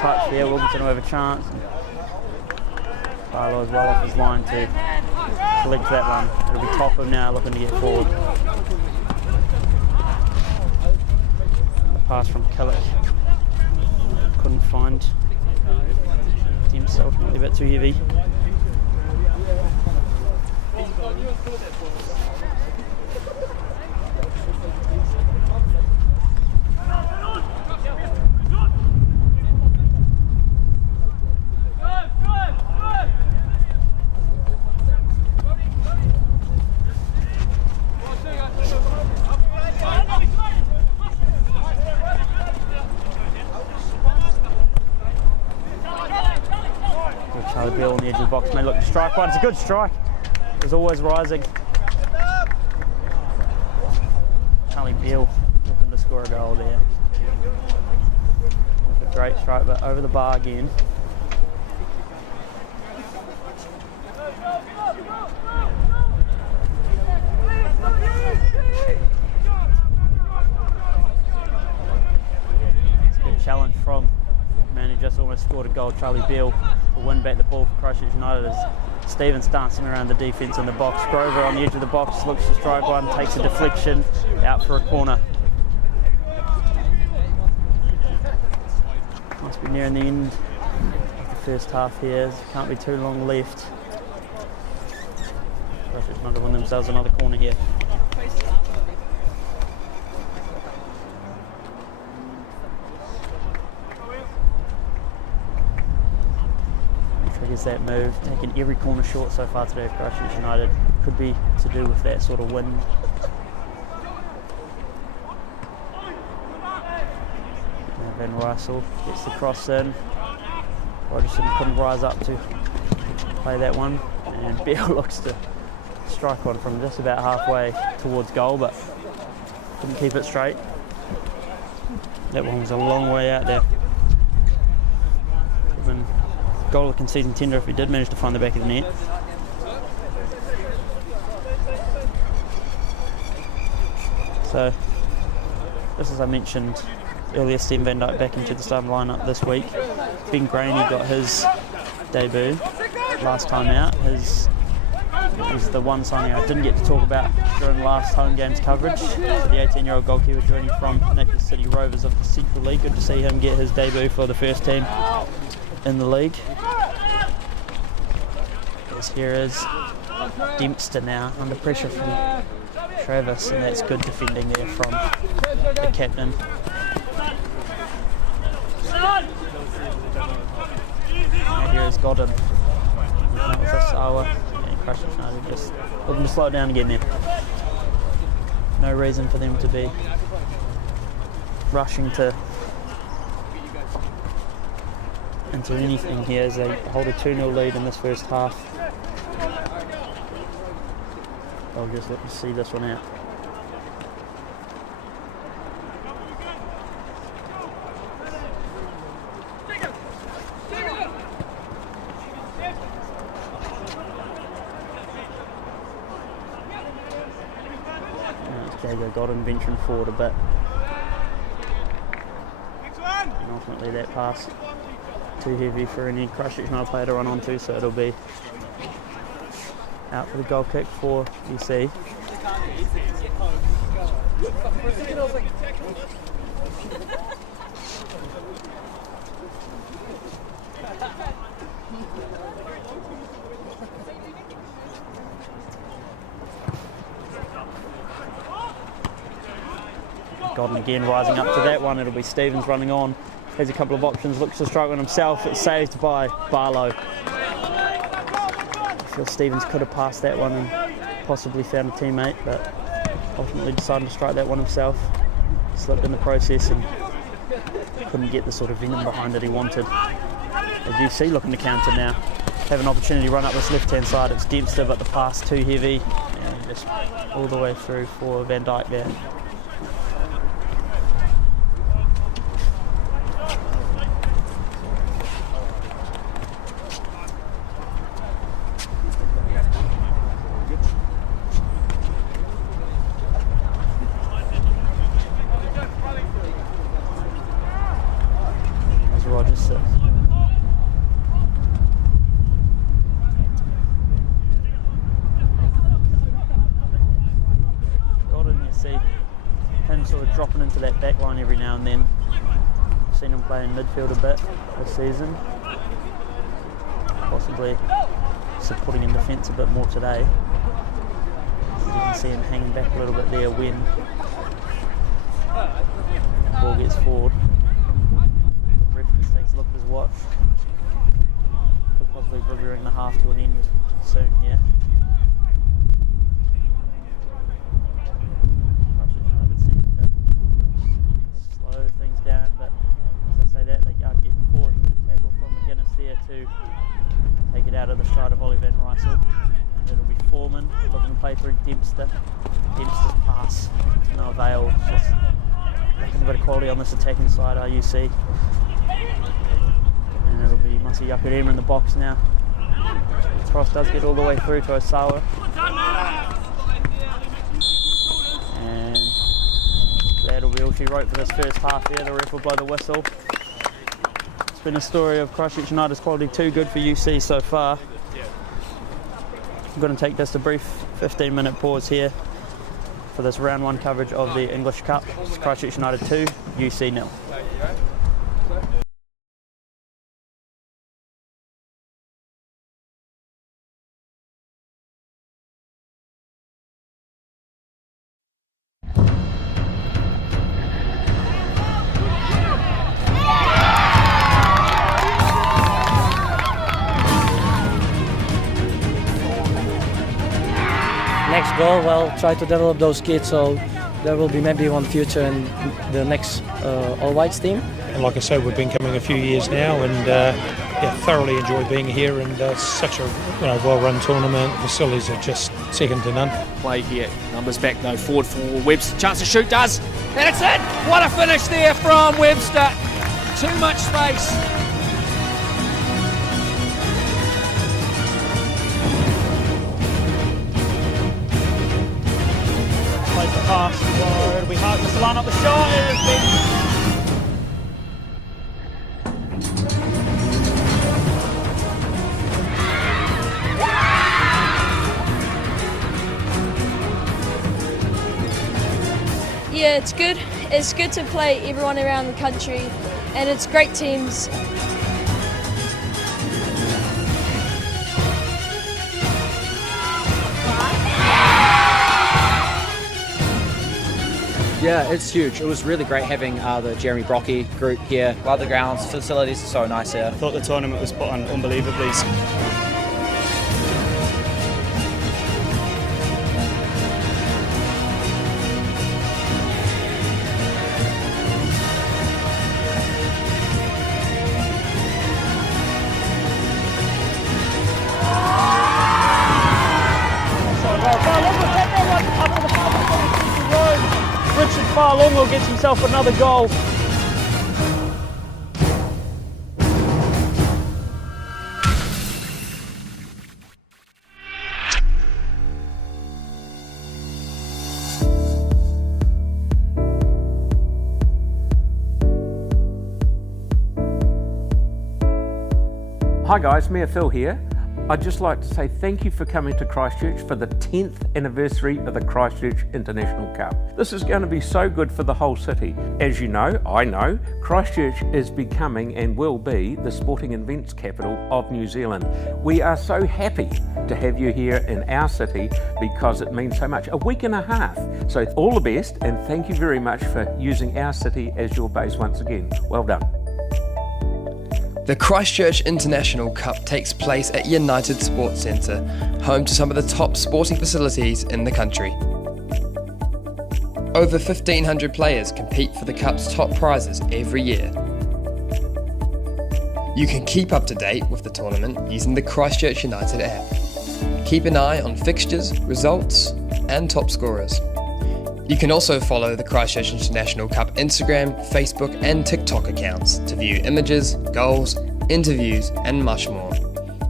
touch there, Wilkinson will have a chance. Carlo is well off his line to collect that one. It'll be top of now, looking to get forward. The pass from Killick. Couldn't find himself, a bit too heavy. Charlie Beale on the edge of the box may look to strike one. It's a good strike. It's always rising. Charlie Beale looking to score a goal there. A great strike, but over the bar again. It's a good challenge from the man who just almost scored a goal, Charlie Beale, to win back the ball for Christchurch United as Stevens dancing around the defence in the box. Grover on the edge of the box, looks to strike one, takes a deflection, out for a corner. Must be nearing the end of the first half here. Can't be too long left. Christchurch United win themselves another corner here. Triggers that move, taking every corner short so far today of Christchurch United. Could be to do with that sort of wind. Van Russell gets the cross in. Rogerson couldn't rise up to play that one, and Bell looks to strike one from just about halfway towards goal, but couldn't keep it straight. That one was a long way out there. Even goal conceding tender if he did manage to find the back of the net. So, just as I mentioned earlier, Stephen Van Dyke back into the starting lineup this week. Ben Graney got his debut last time out. He's the one signing I didn't get to talk about during last home games coverage. So the 18-year-old goalkeeper joining from Napier City Rovers of the Central League. Good to see him get his debut for the first team in the league. As here is Dempster now under pressure from Travis, and that's good defending there from the captain. And here is Godden. That was a sour. And Christchurch United just looking to slow it down again there. No reason for them to be rushing into anything here as they hold a 2-0 lead in this first half. I'll just let me see this one out. Jago Godden venturing forward a bit. And ultimately that pass too heavy for any Christchurch United player to run onto, so it'll be out for the goal kick for UC. Godden again rising up to that one. It'll be Stevens running on. Has a couple of options, looks to strike one himself. It's saved by Barlow. I feel Stevens could have passed that one and possibly found a teammate, but ultimately decided to strike that one himself. Slipped in the process and couldn't get the sort of venom behind it he wanted. As you see, looking to counter now. Have an opportunity to run up this left-hand side. It's Dempster, but the pass too heavy. And just all the way through for Van Dyke there. Sort of dropping into that back line every now and then. I've seen him play in midfield a bit this season, possibly supporting in defence a bit more today. You can see him hanging back a little bit there when the ball gets forward. The referee takes a look at his watch. Could possibly bring the half to an end soon here. Take it out of the stride of Ollie Van Russell. It'll be Foreman looking to play through Dempster. Dempster's pass to no avail. Just lacking a bit of quality on this attacking side, RUC. And it'll be Masi Yakurema in the box now. The cross does get all the way through to Osawa. And that'll be all she wrote for this first half here. The ref will blow the whistle. Been a story of Christchurch United's quality too good for UC so far. I'm going to take just a brief 15-minute pause here for this round 1 coverage of the English Cup. It's Christchurch United 2, UC 0. goal, well, try to develop those kids so there will be maybe one future in the next All Whites team. And like I said, we've been coming a few years now, and thoroughly enjoy being here. And such a well-run tournament. The facilities are just second to none. Play here, numbers back though, forward for Webster. Chance to shoot, does, and it's in. What a finish there from Webster. Too much space. Plays the pass, so it'll be hard to line up the shot. It has been. Yeah, it's good. It's good to play everyone around the country, and it's great teams. Yeah, it's huge. It was really great having the Jeremy Brocky group here. Love the grounds, facilities are so nice here. I thought the tournament was put on unbelievably. Farlongo gets himself another goal. Hi guys, Mayor Phil here. I'd just like to say thank you for coming to Christchurch for the 10th anniversary of the Christchurch International Cup. This is going to be so good for the whole city. As you know, I know, Christchurch is becoming and will be the sporting events capital of New Zealand. We are so happy to have you here in our city because it means so much. A week and a half. So all the best, and thank you very much for using our city as your base once again. Well done. The Christchurch International Cup takes place at United Sports Centre, home to some of the top sporting facilities in the country. Over 1,500 players compete for the Cup's top prizes every year. You can keep up to date with the tournament using the Christchurch United app. Keep an eye on fixtures, results, and top scorers. You can also follow the Christchurch International Cup Instagram, Facebook and TikTok accounts to view images, goals, interviews and much more.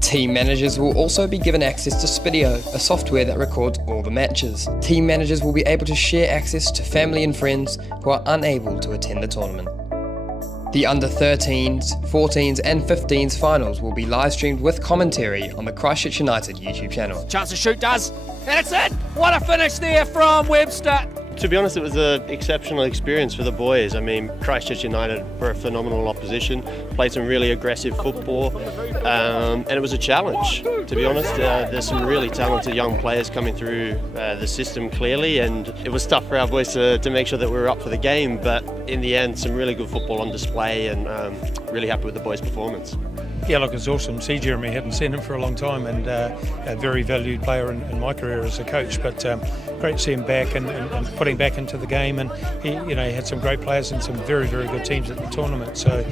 Team managers will also be given access to Spidio, a software that records all the matches. Team managers will be able to share access to family and friends who are unable to attend the tournament. The under 13s, 14s and 15s finals will be live streamed with commentary on the Christchurch United YouTube channel. Chance to shoot, does, and it's in. What a finish there from Webster. To be honest, it was an exceptional experience for the boys. I mean, Christchurch United were a phenomenal opposition, played some really aggressive football, and it was a challenge, to be honest. There's some really talented young players coming through the system clearly, and it was tough for our boys to make sure that we were up for the game, but in the end, some really good football on display, and really happy with the boys' performance. Yeah, look, it's awesome. See Jeremy, hadn't seen him for a long time, and a very valued player in my career as a coach, but great to see him back and putting back into the game, and he had some great players and some very, very good teams at the tournament. So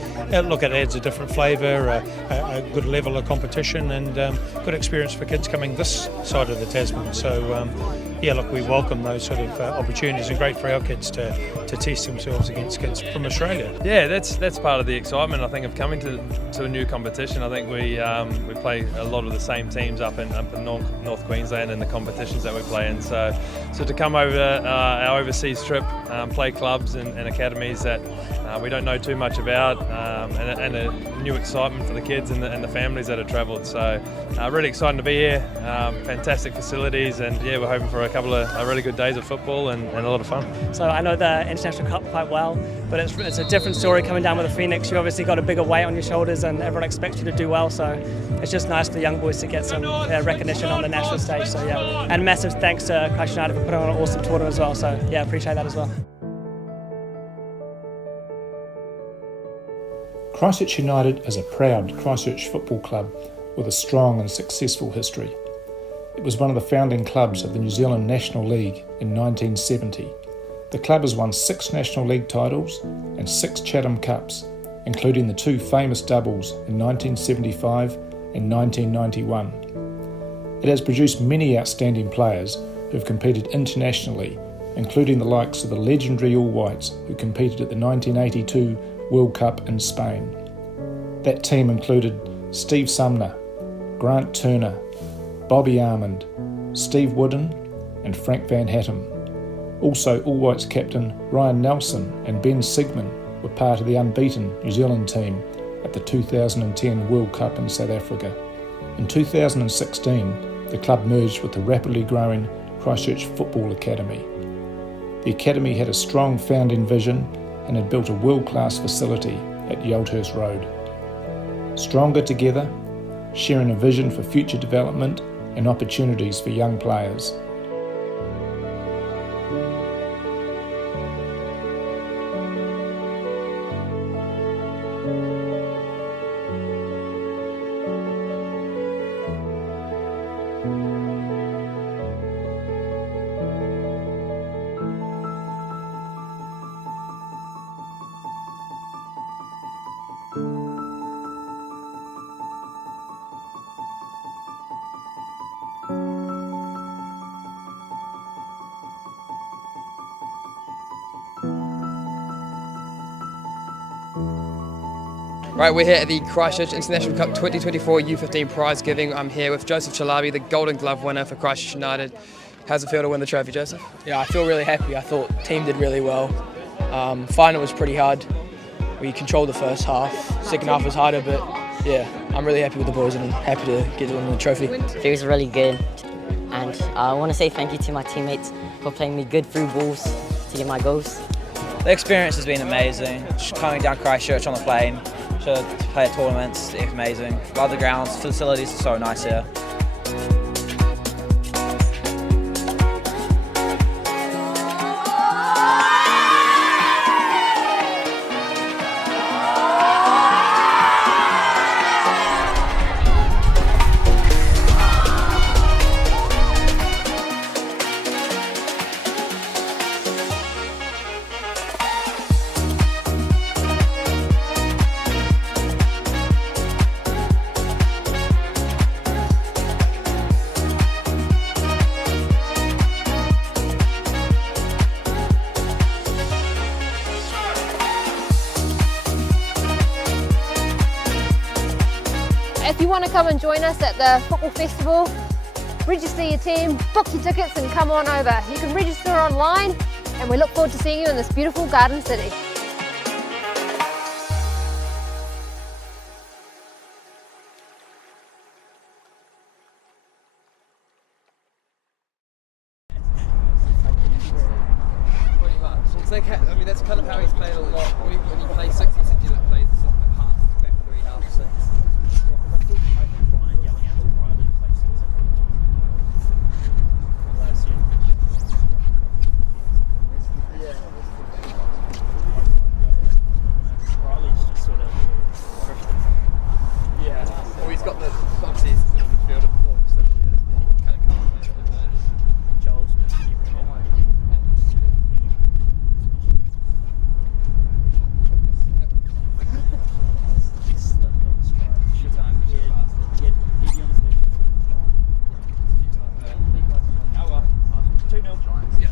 look, it adds a different flavour, a good level of competition, and good experience for kids coming this side of the Tasman. So yeah, look, we welcome those sort of opportunities, and great for our kids to test themselves against kids from Australia. Yeah, that's part of the excitement, I think, of coming to a new competition. I think we play a lot of the same teams up in North Queensland in the competitions that we play in. So to come over our overseas trip, play clubs and academies that we don't know too much about, and a new excitement for the kids and the families that have travelled. So really excited to be here. Fantastic facilities, and yeah, we're hoping for a couple of really good days of football and a lot of fun. So I know the International Cup quite well, but it's a different story coming down with the Phoenix. You obviously got a bigger weight on your shoulders, and everyone expects you to do well. So it's just nice for the young boys to get some recognition on the national stage. So yeah, and massive thanks to Christchurch United for putting on an awesome tournament as well. So yeah, appreciate that as well. Christchurch United is a proud Christchurch football club with a strong and successful history. It was one of the founding clubs of the New Zealand National League in 1970. The club has won 6 National League titles and 6 Chatham Cups, including the 2 famous doubles in 1975 and 1991. It has produced many outstanding players who have competed internationally, including the likes of the legendary All Whites who competed at the 1982 World Cup in Spain. That team included Steve Sumner, Grant Turner, Bobby Armand, Steve Wooden and Frank Van Hattem. Also, All Whites captain Ryan Nelson and Ben Sigmund were part of the unbeaten New Zealand team at the 2010 World Cup in South Africa. In 2016, the club merged with the rapidly growing Christchurch Football Academy. The academy had a strong founding vision and had built a world-class facility at Yelthurst Road. Stronger together, sharing a vision for future development and opportunities for young players. Right, we're here at the Christchurch International Cup 2024 U15 prize giving. I'm here with Joseph Chalabi, the Golden Glove winner for Christchurch United. How's it feel to win the trophy, Joseph? Yeah, I feel really happy. I thought the team did really well. Final was pretty hard. We controlled the first half. Second half was harder, but yeah, I'm really happy with the boys and happy to get to win the trophy. Feels really good, and I want to say thank you to my teammates for playing me good through balls to get my goals. The experience has been amazing. Just coming down Christchurch on the plane to play at tournaments, it's amazing. Love the grounds, facilities are so nice here. If you want to come and join us at the Football Festival, register your team, book your tickets and come on over. You can register online and we look forward to seeing you in this beautiful garden city. Pretty much. It's like, I mean, that's kind of how he's played a lot. When he plays 60, he said he plays half back three, half six. He's got the, obviously he's got the field of course, so he kind of comes with the Joel's with he slipped on the strike a few times, he should have passed it. He'd be on his leg a few times. Oh well, 2-0. Yep.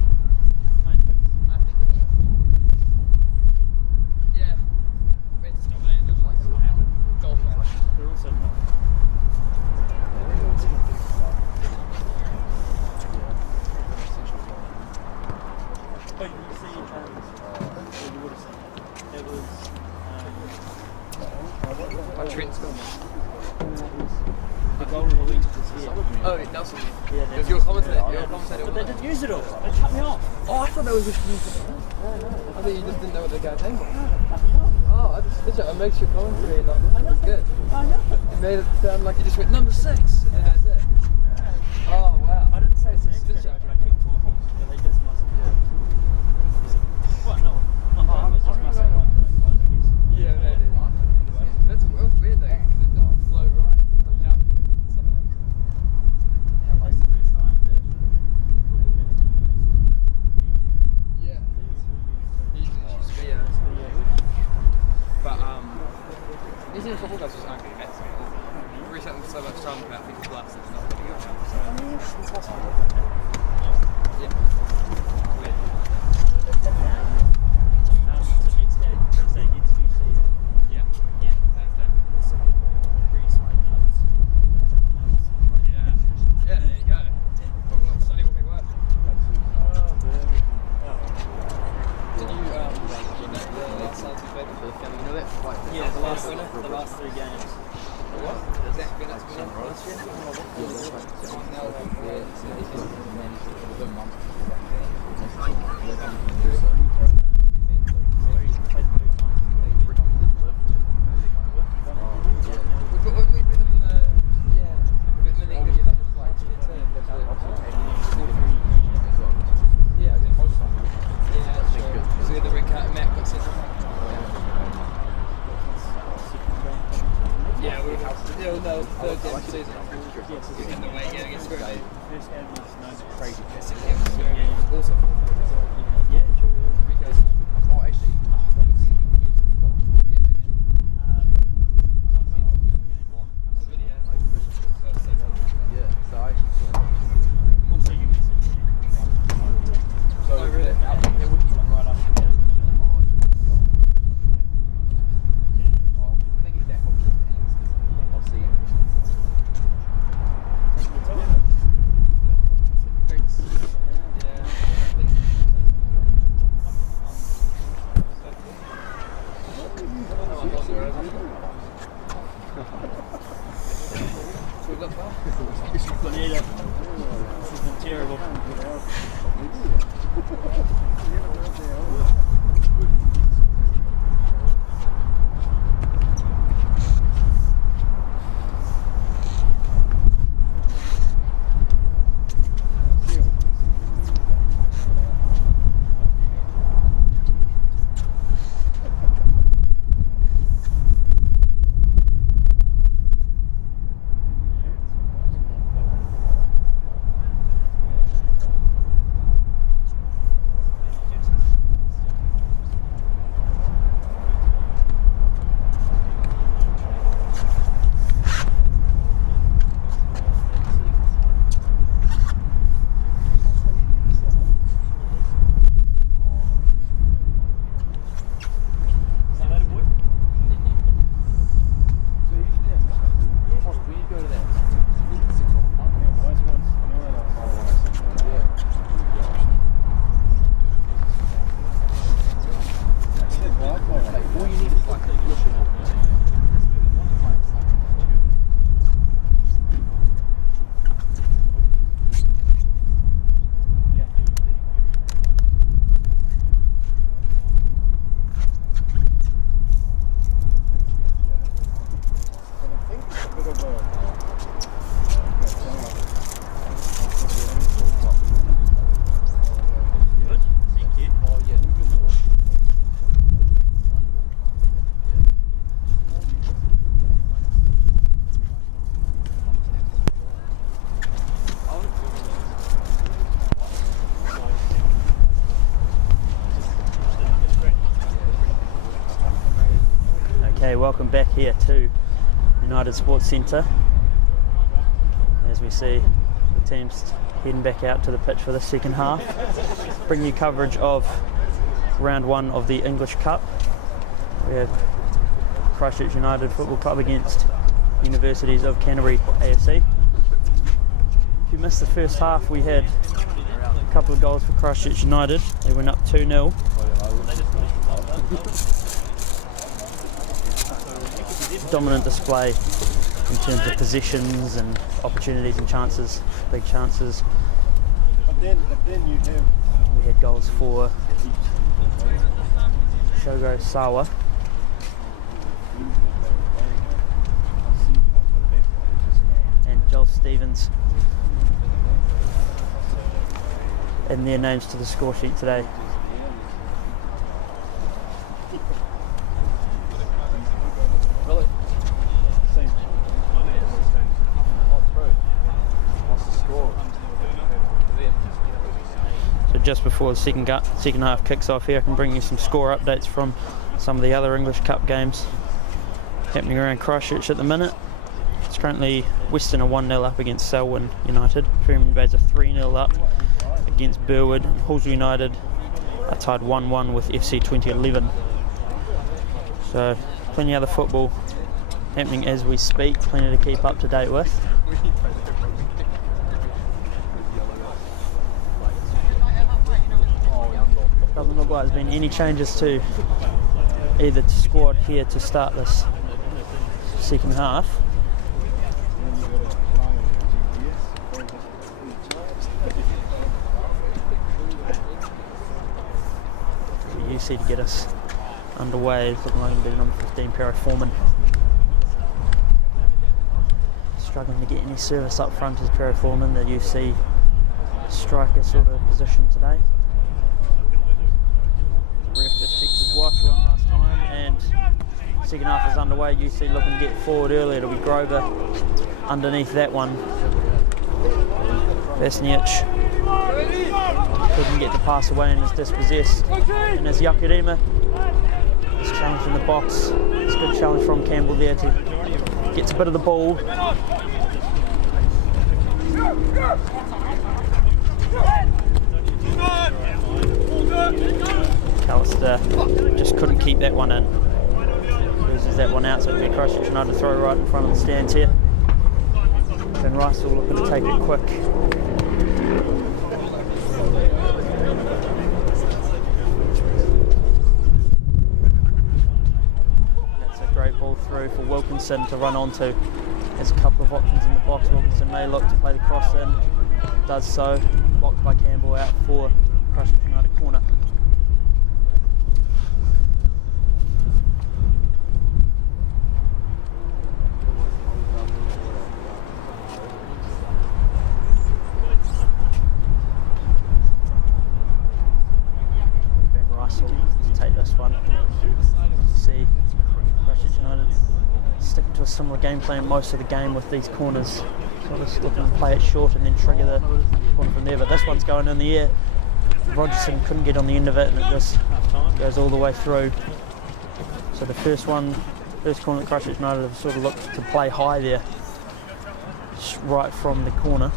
Yeah. We're just dominating them, like what happened. Golden was like, they're also not. Trent's gone. The goal of the week was here. Oh, Nelson. Yeah, it was your commentator. But they didn't use it all. They cut me off. Oh, I thought that was just used. I thought you just didn't know what the guy's name was. Oh, it makes your commentary not good. I know. It made it sound like you just went number 6. And then that's it. Oh, wow. I didn't say it's an extra, but I kept talking. But they just must have. Well, no. They just must have. Yeah, maybe. That's weird though, because it doesn't flow right. football guys just aren't getting back to me. There is something so much strong about people's lives and stuff. Yeah. The last 3 games. What? Terrible. Welcome back here to United Sports Centre as we see the teams heading back out to the pitch for the second half. Bring you coverage of round 1 of the English Cup. We have Christchurch United Football Club against Universities of Canterbury AFC. If you missed the first half, we had a couple of goals for Christchurch United. They went up 2-0. Dominant display in terms of positions and opportunities and chances, big chances. We had goals for Shogo Sawa and Joel Stevens adding their names to the score sheet today. Just before the second half kicks off here, I can bring you some score updates from some of the other English Cup games. happening around Christchurch at the minute. It's currently Western are 1-0 up against Selwyn United. Freeman Bays are 3-0 up against Burwood. Hallsville United are tied 1-1 with FC 2011. So plenty of other football happening as we speak, plenty to keep up to date with. Doesn't look like there's been any changes to either squad here to start this second half. UC to get us underway. It's looking like it'll be number 15, Perry Foreman. Struggling to get any service up front as Perry Foreman, the UC striker sort of position today. Ref just checked his watch one last time, and second half is underway. UC looking to get forward early. It'll be Grover underneath that one. Vesnic couldn't get the pass away and is dispossessed. And as Yakurima is challenged in the box, it's a good challenge from Campbell there to get a bit of the ball. Callister just couldn't keep that one in. Loses that one out, so it'll be Christchurch United to throw right in front of the stands here. Van Russell looking to take it quick. That's a great ball through for Wilkinson to run onto. There's a couple of options in the box. Wilkinson may look to play the cross in. Does so. Blocked by Campbell out for Christchurch United corner. Similar game plan most of the game with these corners. So just looking to play it short and then trigger the corner from there. But this one's going in the air. Rogerson couldn't get on the end of it, and it just goes all the way through. So the first corner that Christchurch United have sort of looked to play high there, right from the corner.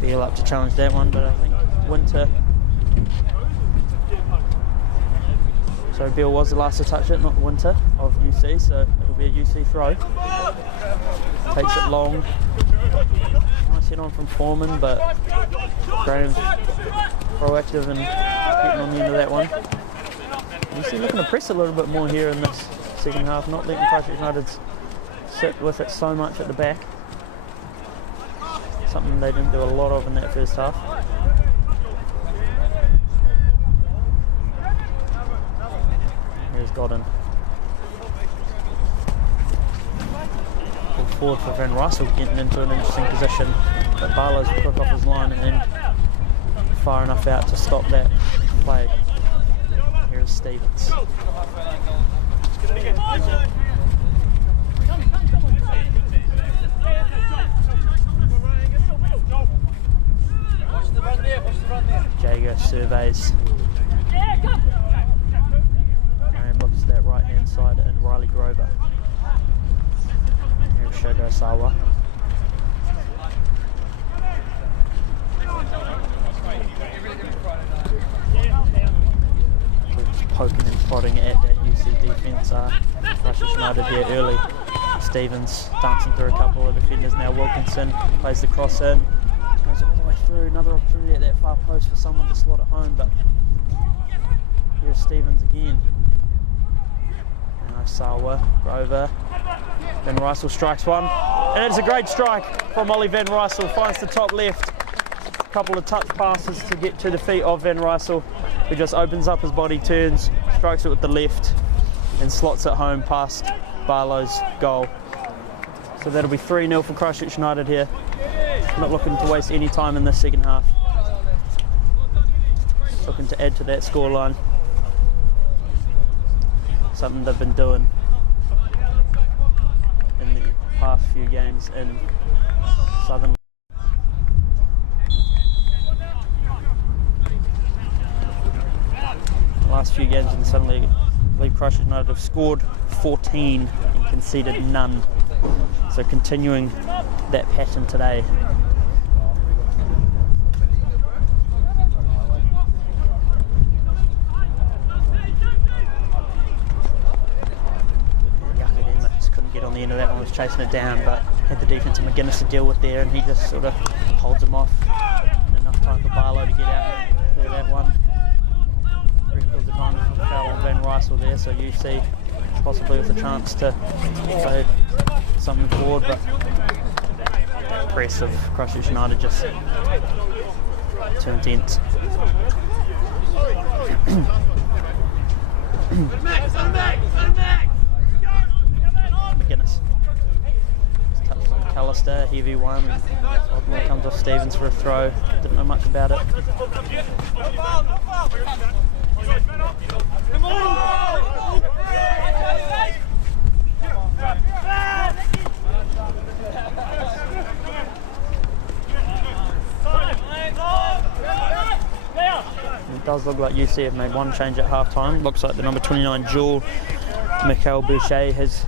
Beale up to challenge that one, but I think Winter. So Beale was the last to touch it, not Winter of UC, so it'll be a UC throw. Takes it long. Nice hit on from Foreman, but Graham's proactive and getting on the end of that one. UC looking to press a little bit more here in this second half, not letting Christchurch United sit with it so much at the back. Something they didn't do a lot of in that first half. Here's Godden. Pull forward for Van Russell, getting into an interesting position, but Barlow's quick off his line and then far enough out to stop that play. Here's Stevens. Jago surveys. Graham looks to that right hand side and Riley Grover. Here's Shogo Sawa. Just poking and prodding at that UC defence. Christchurch United here early. Stevens dancing through a couple of defenders now. Wilkinson plays the cross in. Goes all the way through. Another opportunity at that far post for someone to slot it home, but here's Stevens again. Now Sawa, Grover. Van Russell strikes one, and it's a great strike from Ollie Van Russell. Finds the top left. A couple of touch passes to get to the feet of Van Russell, who just opens up his body, turns, strikes it with the left, and slots it home past Barlow's goal. So that'll be 3-0 for Christchurch United here. Not looking to waste any time in this second half. Looking to add to that scoreline. Something they've been doing in the past few games in Southern. last few games in the Southern League, I believe Christchurch United have scored 14 and conceded none. So continuing that pattern today. Get on the end of that one, was chasing it down, but had the defence of McGuinness to deal with there, and he just sort of holds him off. And enough time for Barlow to get out and clear that one. Records advantage from foul on Van Rysel there, so UC possibly with a chance to play something forward, but press of Christchurch United just too intense. McGuinness. Just touched on Callister, heavy one. Ultimately comes off Stevens for a throw. Didn't know much about it. It does look like UC have made one change at half time. Looks like the number 29 Jewel Michael Boucher has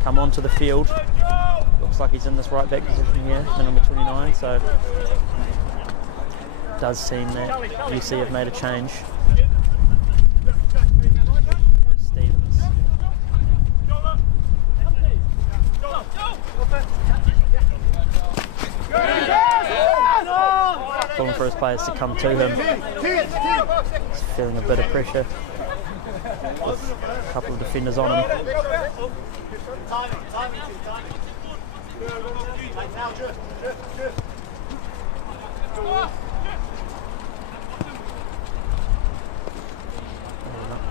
come onto the field. Looks like he's in this right back position here, the number 29, so it does seem that UC have made a change. Stevens. Calling for his players to come to him. He's feeling a bit of pressure with a couple of defenders on him.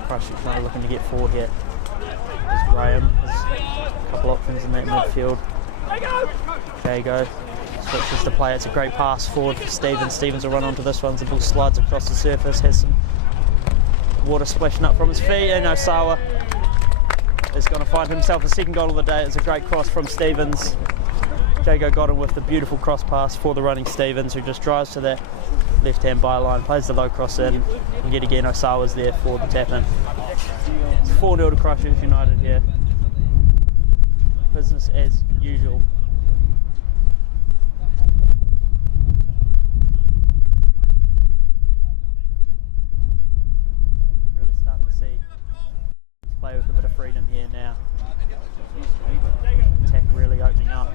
Christchurch not looking to get forward here. There's Graham, there's a couple options in that midfield. Jago switches to play, it's a great pass forward for Stevens. Stevens will run onto this one, the ball slides across the surface, has some water splashing up from his feet, and Osawa is going to find himself a second goal of the day. It's a great cross from Stevens. Jago got him with the beautiful cross pass for the running Stevens, who just drives to that left-hand byline, plays the low cross in, and yet again Osawa's there for the tap-in. It's 4-0 to Christchurch United here. Business as usual. Really starting to see play with a bit of freedom here now. Attack really opening up,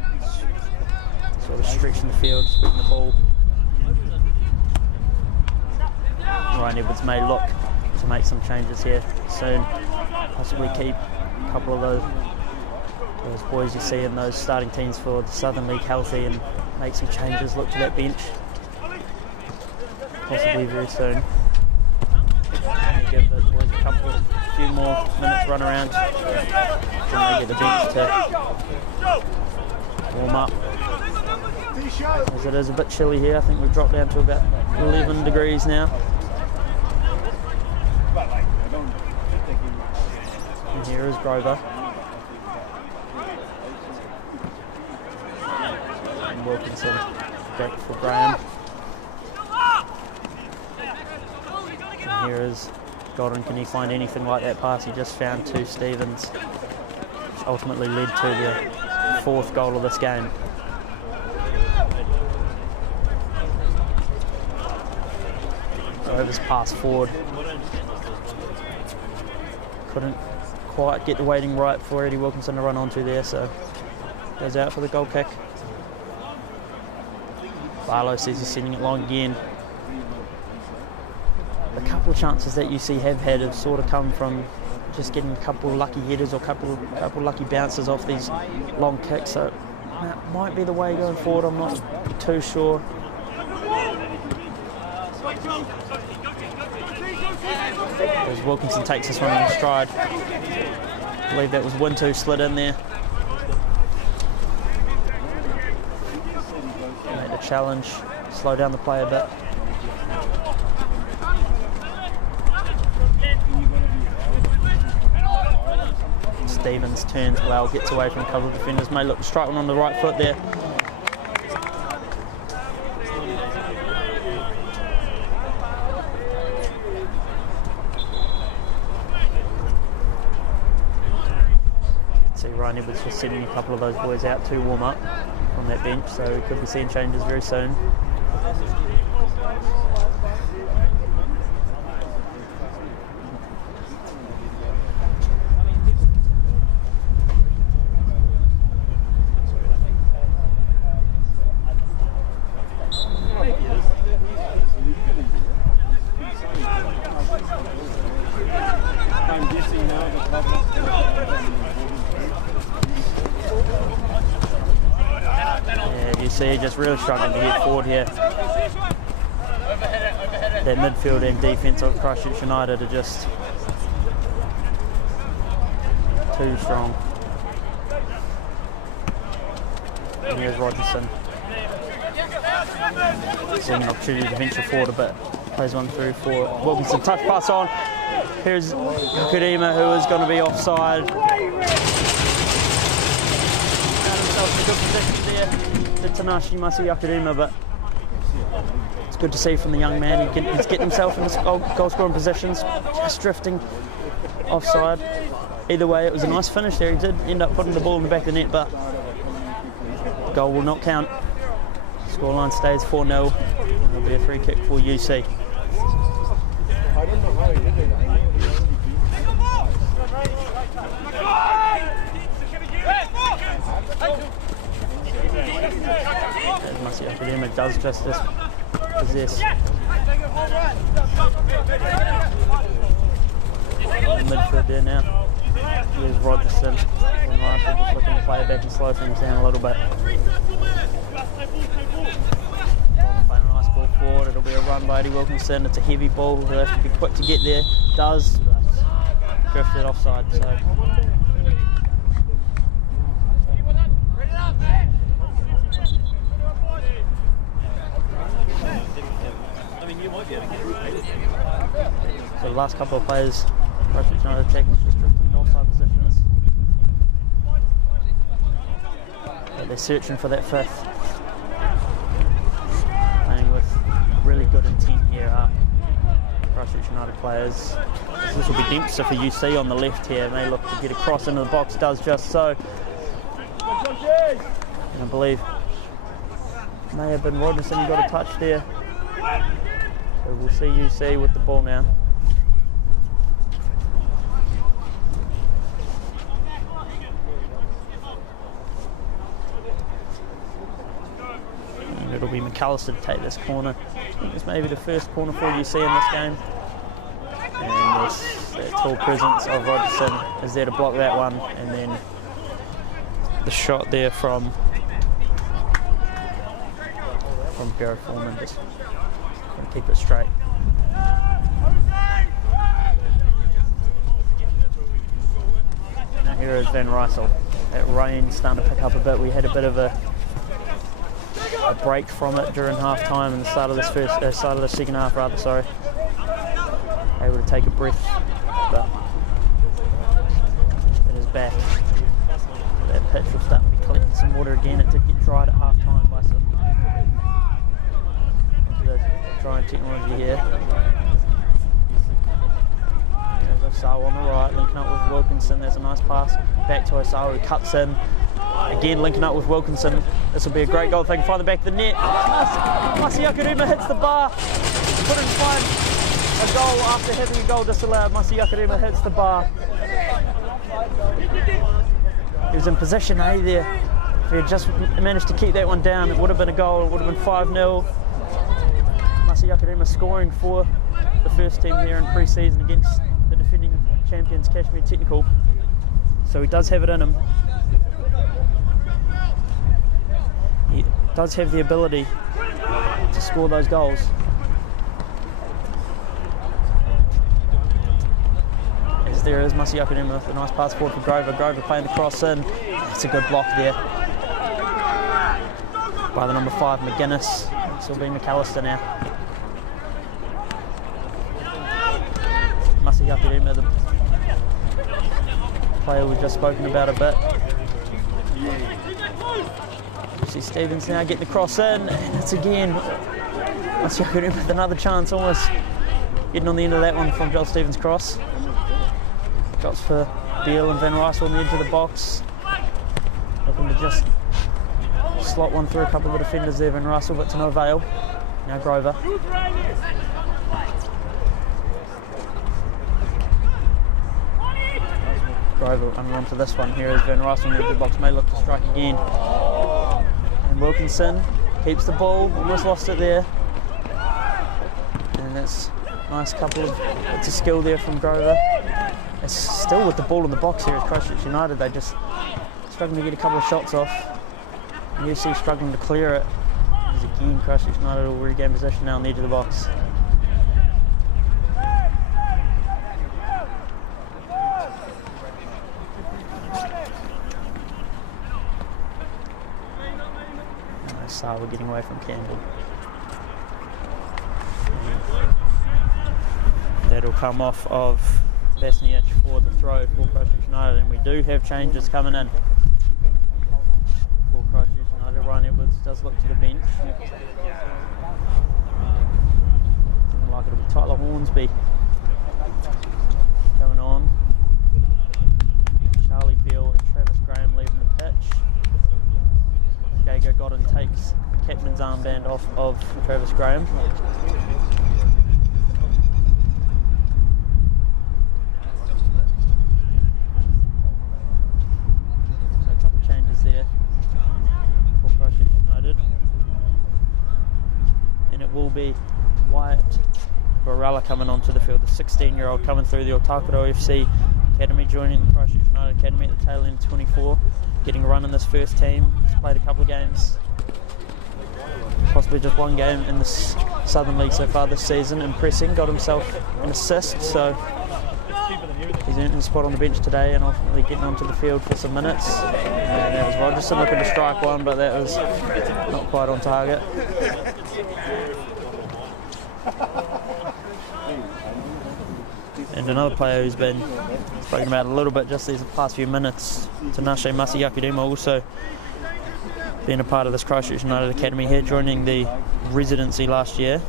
sort of stretching the field, spreading the ball. Ryan Edwards may look to make some changes here soon, possibly keep a couple of those boys you see in those starting teams for the Southern League healthy and make some changes, look to that bench possibly very soon. And give those boys a few more minutes run around and they get the bench to warm up. As it is a bit chilly here, I think we've dropped down to about 11 degrees now. And here is Grover. And Wilkinson back for Graham. And here is Godwin. Can he find anything like that pass he just found to Stevens, which ultimately led to the fourth goal of this game. Grover's pass forward. Couldn't quite get the weighting right for Eddie Wilkinson to run onto there, so goes out for the goal kick. Barlow says he's sending it long again. A couple of chances that UC have had have sort of come from just getting a couple of lucky headers or a couple lucky bounces off these long kicks, so that might be the way going forward. I'm not too sure. As Wilkinson takes this one in stride. I believe that was Wintu slid in there. Make the challenge, slow down the play a bit. Stevens turns well, gets away from a couple of defenders. May look to strike one on the right foot there. Ryan Edwards just sending a couple of those boys out to warm up from that bench, so we could be seeing changes very soon. See, just really struggling to get forward here. That midfield and defence of Christchurch United are just too strong. And here's Rogerson. Seeing an opportunity to venture forward a bit. Plays one through for Wilkinson. Touch pass on. Here's Kadima, who is going to be offside. Found himself in a good position there. Tanashi Masayakadima, but it's good to see from the young man. He's getting himself in goal scoring positions, just drifting offside. Either way, it was a nice finish there. He did end up putting the ball in the back of the net, but goal will not count. Scoreline stays 4-0. It'll be a free kick for UC. Akadema does just this possess midfield there now. Here's Rogerson and Rifle just looking to play it back and slow things down a little bit. Playing a nice ball forward. It'll be a run by Eddie Wilkinson. It's a heavy ball. He'll have to be quick to get there. Does, but drifted offside. So. So the last couple of players, Christchurch United attackers just drifting in offside positions. But they're searching for that fifth. Playing with really good intent here are Christchurch United players. This will be Dempster for UC on the left here. May look to get a cross into the box, does just so. And I believe may have been Rogerson who got a touch there. So we'll see UC with the ball now. And it'll be McAllister to take this corner. I think it's maybe the first corner for UC in this game. And that tall presence of Rogerson is there to block that one. And then the shot there from Gareth Foreman, just going to keep it straight. Now here is Van Rysel. That rain's starting to pick up a bit. We had a bit of a break from it during half time and the start of this start of the second half rather, sorry. Able to take a breath, but it is back. That pitch will start to be collecting some water again. It did get dried at half time by some drying technology here. There's Osawa on the right, linking up with Wilkinson. There's a nice pass back to Osawa, who cuts in. Again, linking up with Wilkinson. This will be a great goal if they can find the back of the net. Masayakadima hits the bar. Couldn't find a goal after having a goal disallowed. Masayakadima hits the bar. He was in position A there. If he had just managed to keep that one down, it would have been a goal. It would have been 5-0. Masayakadima scoring for the first team here in pre-season against the defending champions Kashmir Technical. So he does have it in him. He does have the ability to score those goals. As there is Masayakadima with a nice pass forward for Grover. Grover playing the cross in. That's a good block there by the number 5, McGuinness. This will be McAllister now. Masayakadima, the player we've just spoken about a bit. See Stevens now get the cross in, and it's again Masayakadima with another chance, almost getting on the end of that one from Joel Stevens' cross. Shots for Beale and Van Rice on the edge of the box. Looking to just slot one through a couple of the defenders there, Van Russell, but to no avail. Now Grover. Grover under onto this one. Here is Van Russell in the edge box, may look to strike again. And Wilkinson keeps the ball, almost lost it there. And that's a nice couple of bits of skill there from Grover. It's still with the ball in the box here at Christchurch United. They just struggling to get a couple of shots off. And you see struggling to clear it. As again, Christchurch United will regain possession now on the edge of the box. So we're getting away from Campbell. That'll come off of Vasniach for the throw for Christchurch United, and we do have changes coming in for Christchurch United. Ryan Edwards does look to the bench. Looking like it'll be Tyler Hornsby coming on. Charlie Beale and Travis Graham leaving the pitch. Gago Godden takes the captain's armband off of Travis Graham. So a couple of changes there for Christchurch United. And it will be Wyatt Barella coming onto the field, the 16-year-old coming through the Otakaro AFC Academy, joining the Christchurch United Academy at the tail end 24. Getting a run in this first team. He's played a couple of games, possibly just one game in the Southern League so far this season. Impressing, got himself an assist, so he's earned a spot on the bench today and ultimately getting onto the field for some minutes. And that was Rogerson looking to strike one, but that was not quite on target. And another player who's been spoken about a little bit just these past few minutes, Tinashe Masayakudima, also being a part of this Christchurch United Academy here, joining the residency last year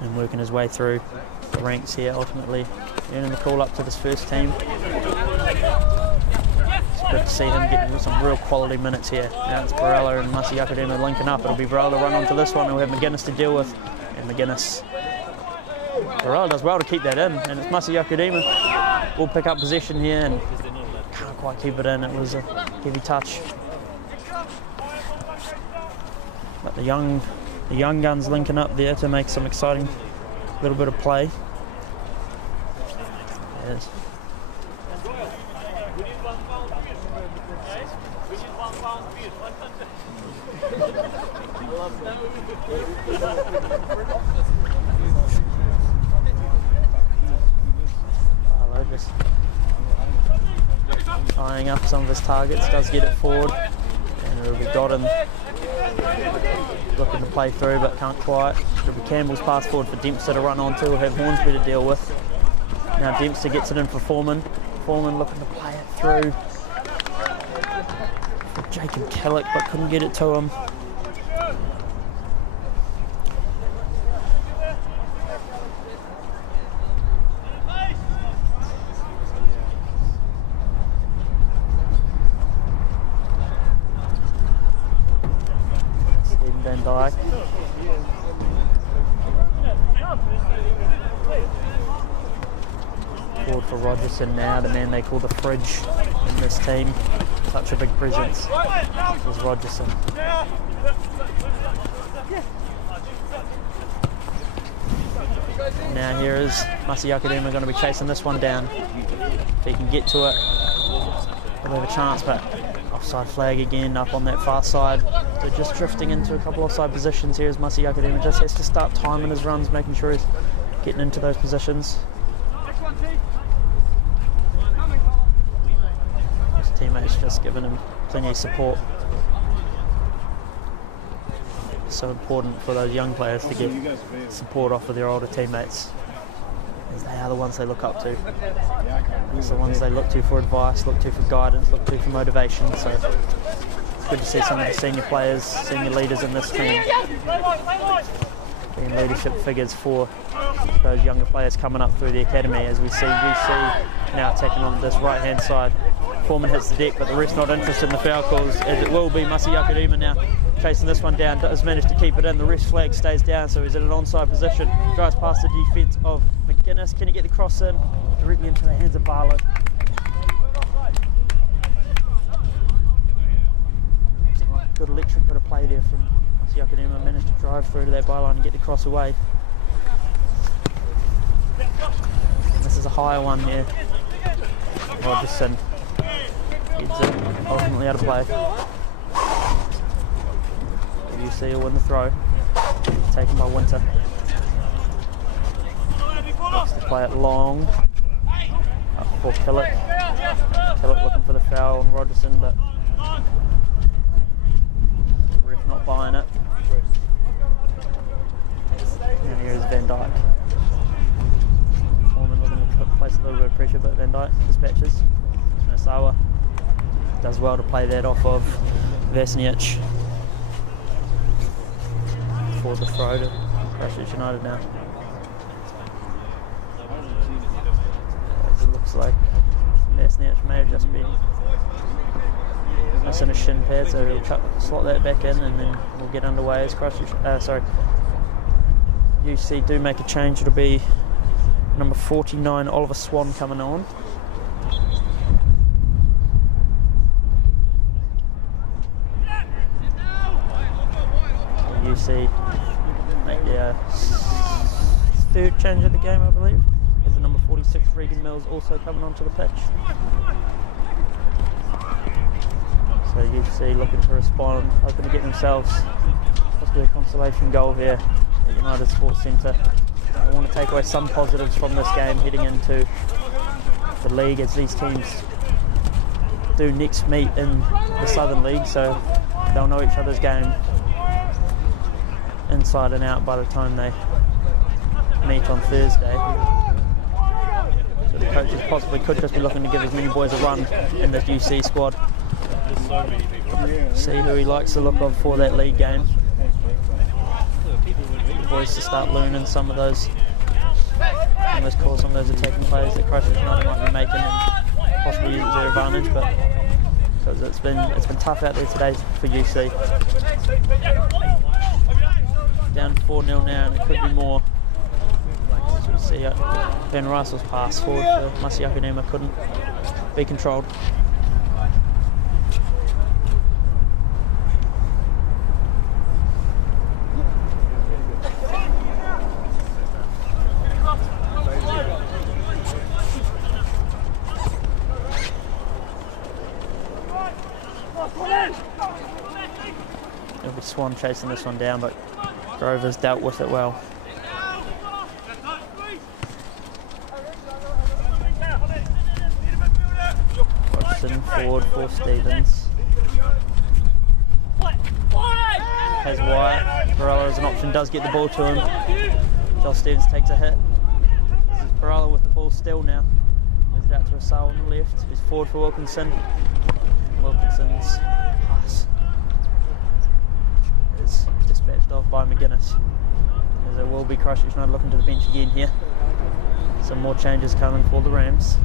and working his way through the ranks here, ultimately earning the call up to this first team. It's good to see him getting some real quality minutes here. Now it's Barella and Masayakudima linking up. It'll be Barella run onto this one. We'll have McGuinness to deal with, and McGuinness. Barella does well to keep that in, and it's Masayakudima will pick up possession here and can't quite keep it in. It was a heavy touch. But the young guns linking up there to make some exciting little bit of play. Yes. Just eyeing up some of his targets, does get it forward, and it'll be Godden looking to play through but can't quite. It'll be Campbell's pass forward for Dempster to run onto. We'll have Hornsby to deal with. Now Dempster gets it in for Foreman. Foreman looking to play it through for Jacob Kellick but couldn't get it to him. Forward for Rogerson now, the man they call the fridge in this team. Such a big presence is Rogerson. Now here is Masayakudima going to be chasing this one down. If he can get to it, he'll have a chance, but offside flag again up on that far side. So just drifting into a couple offside positions here as Masayakudima just has to start timing his runs, making sure he's getting into those positions. His teammates just giving him plenty of support. It's so important for those young players to get support off of their older teammates, as they are the ones they look up to. It's the ones they look to for advice, look to for guidance, look to for motivation. So it's good to see some of the senior players, senior leaders in this team being leadership figures for those younger players coming up through the academy, as we see UC now attacking on this right hand side Foreman hits the deck, but the ref's not interested in the foul calls, as it will be Masayakadima now chasing this one down, does manage to keep it in. The ref's flag stays down, so he's in an onside position, drives past the defence of McGuinness. Can he get the cross in? Directly into the hands of Barlow. Good electric bit of play there from Masayakadima, managed to drive through to that byline and get the cross away. This is a higher one there. Rogerson heads in, ultimately out of play. UC will win the throw, taken by Winter. Looks to play it long, up for Killick. Killick looking for the foul on Rogerson, but the ref not buying it. And here is Van Dyke. Foreman looking to place a little bit of pressure, but Van Dyke dispatches. Nasawa does well to play that off of Vasnic. For the throw to Christchurch United now. It looks like Vasnic may have just been missing a shin pad, so he'll slot that back in, and then we'll get underway as Christchurch. UC do make a change. It'll be number 49, Oliver Swan, coming on. UC make their third change of the game, I believe, as the number 46 Regan Mills also coming onto the pitch. So UC looking to respond, hoping to get themselves possibly a consolation goal here at United Sports Centre. I want to take away some positives from this game heading into the league, as these teams do next meet in the Southern League, so they'll know each other's game inside and out by the time they meet on Thursday. So the coaches possibly could just be looking to give as many boys a run in this UC squad. See who he likes the look of for that league game. The boys to start learning some of those calls, some of those attacking plays that Christchurch United might be making, and possibly use it to their advantage, but because it's been tough out there today for UC. Down 4-0 now, and it could be more. As we see, Van Russell's pass forward for Masayakadima couldn't be controlled. It'll be Swan chasing this one down, but Grover's dealt with it well. Watson forward for Stevens. Has Wyatt. Barella as an option, does get the ball to him. Joel Stevens takes a hit. This is Barella with the ball still now. Moves it out to Asal on the left. He's forward for Wilkinson. Wilkinson's pass is dispatched off by McGuinness. As there will be Christchurch United looking to the bench again here. Some more changes coming for the Rams.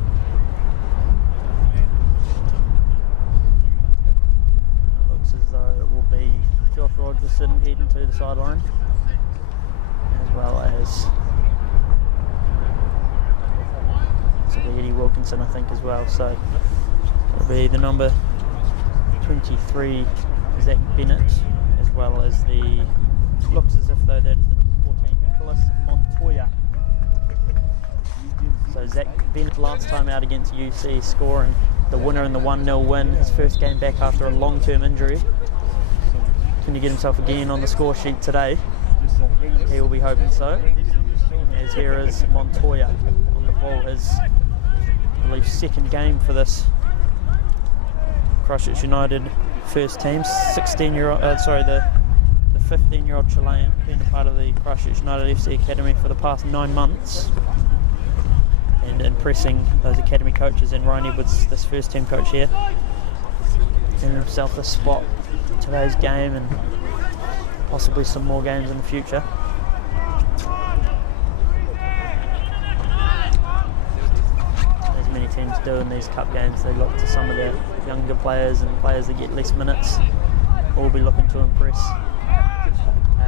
Looks as though it will be Josh Rogerson heading to the sideline, as well as Eddie Wilkinson, I think, as well. So it'll be the number 23 Zach Bennett, as well as the, looks as if though that is the number 14 Nicholas Montoya. So Zach Bennett last time out against UC, scoring the winner in the 1-0 win, his first game back after a long-term injury. Can he get himself again on the score sheet today? He will be hoping so. As here is Montoya on the ball, his, I believe, second game for this Christchurch United first team. 16-year-old, the 15-year-old Chilean, been a part of the Christchurch United FC Academy for the past 9 months, and impressing those academy coaches, and Ryan Edwards, this first team coach here, getting himself a spot in today's game and possibly some more games in the future. As many teams do in these cup games. They look to some of their younger players and players that get less minutes. All be looking to impress.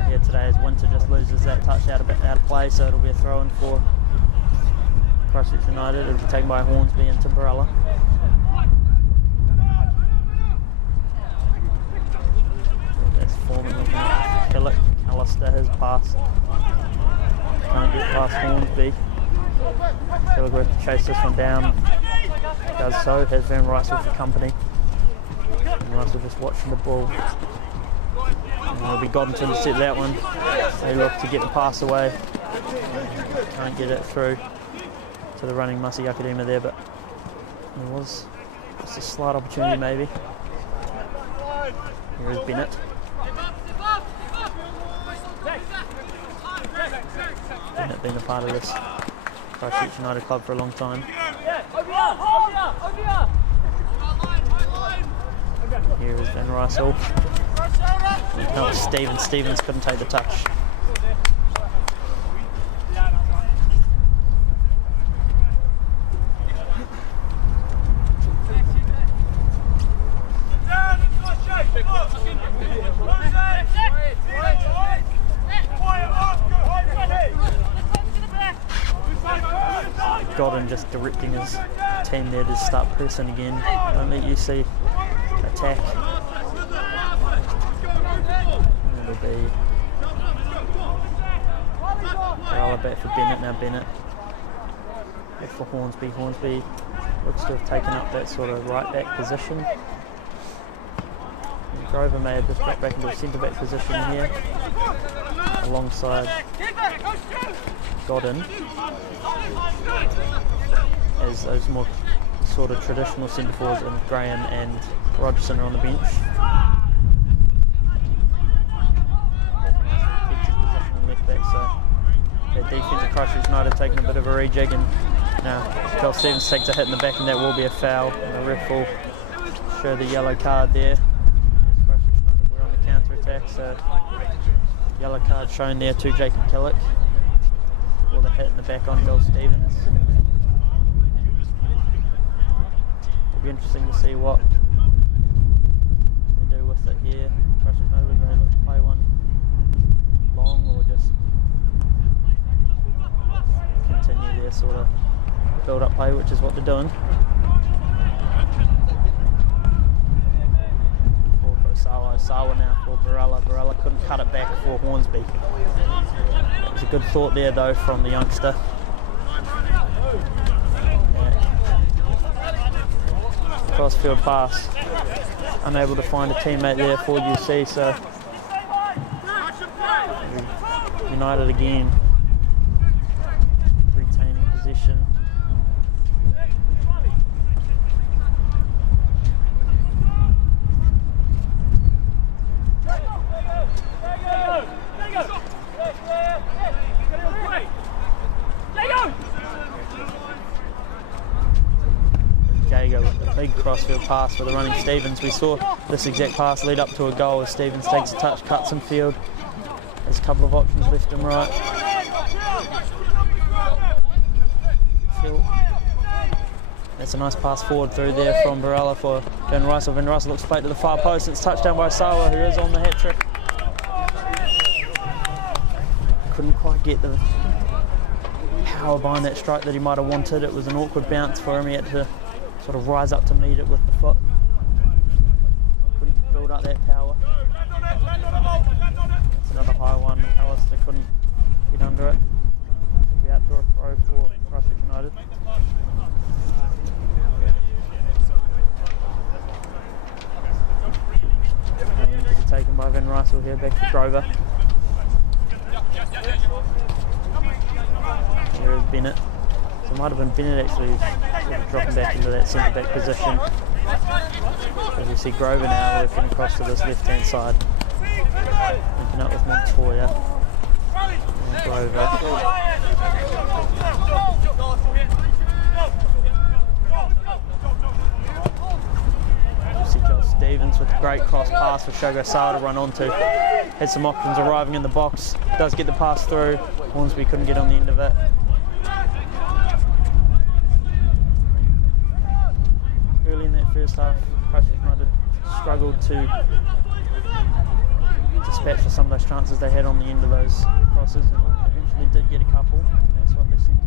Here today as Winter just loses that touch out of play, so it'll be a throw-in for Christchurch United. It'll be taken by Hornsby and Timberella. That's Foreman looking at Killick. Callister has passed. Can't get past Hornsby. Killick will have to chase this one down. Does so. Has Van Rysel for company. Van Rysel just watching the ball. And it'll be Godden to intercept that one. They look to get the pass away. Can't get it through to the running Masi Akadema there, but there was just a slight opportunity maybe. Here is Bennett. Bennett been a part of this Christchurch United club for a long time. Here is Van Rysel. No, Stevens couldn't take the touch. Godden just directing his team there to start pressing again. Don't let you see attack. And it'll be Barella back for Bennett. Now Bennett back for Hornsby. Hornsby looks to have taken up that sort of right back position. And Grover may have just dropped back into a centre back position here alongside Godden, as those more sort of traditional centre forwards and Graham and Rogerson are on the bench. Keeps his position on left back, so that defence of Christchurch United taking a bit of a rejig, and now Joel Stevens takes a hit in the back, and that will be a foul, and the ref will show the yellow card there. Christchurch United were on the counter attack, so yellow card shown there to Jacob Killick for the hit in the back on Joel Stevens. It'll be interesting to see what they do with it here. Christchurch United, whether they look to play one long or just continue their sort of build-up play, which is what they're doing. Sawa now for Barella. Barella couldn't cut it back for Hornsby. That was a good thought there though from the youngster. Crossfield pass. Unable to find a teammate there for UC, so United again retaining possession. Jago with a big crossfield pass for the running Stevens. We saw this exact pass lead up to a goal as Stevens takes a touch, cuts in field. There's a couple of options left and right. That's a nice pass forward through there from Barella for Van Rysel. Van Rysel looks played to the far post. It's touched down by Sawa, who is on the hat trick. Couldn't quite get the power behind that strike that he might have wanted. It was an awkward bounce for him. He had to sort of rise up to meet it with the foot. Couldn't build up that power. It's another high one. Alistair couldn't get under it. It'll be outdoor throw for Christchurch United. Taken by Van Rysel here, back to Grover. Here is Bennett. So it might have been Bennett actually sort of dropping back into that centre back position. As we see Grover now working across to this left hand side. Linking up with Montoya. And Grover. Stevens with a great cross pass for Shogo Sawa to run onto. Had some options arriving in the box. Does get the pass through. Hornsby couldn't get on the end of it. that first half, Christchurch United struggled to dispatch for some of those chances they had on the end of those crosses, and eventually did get a couple. That's what they seem to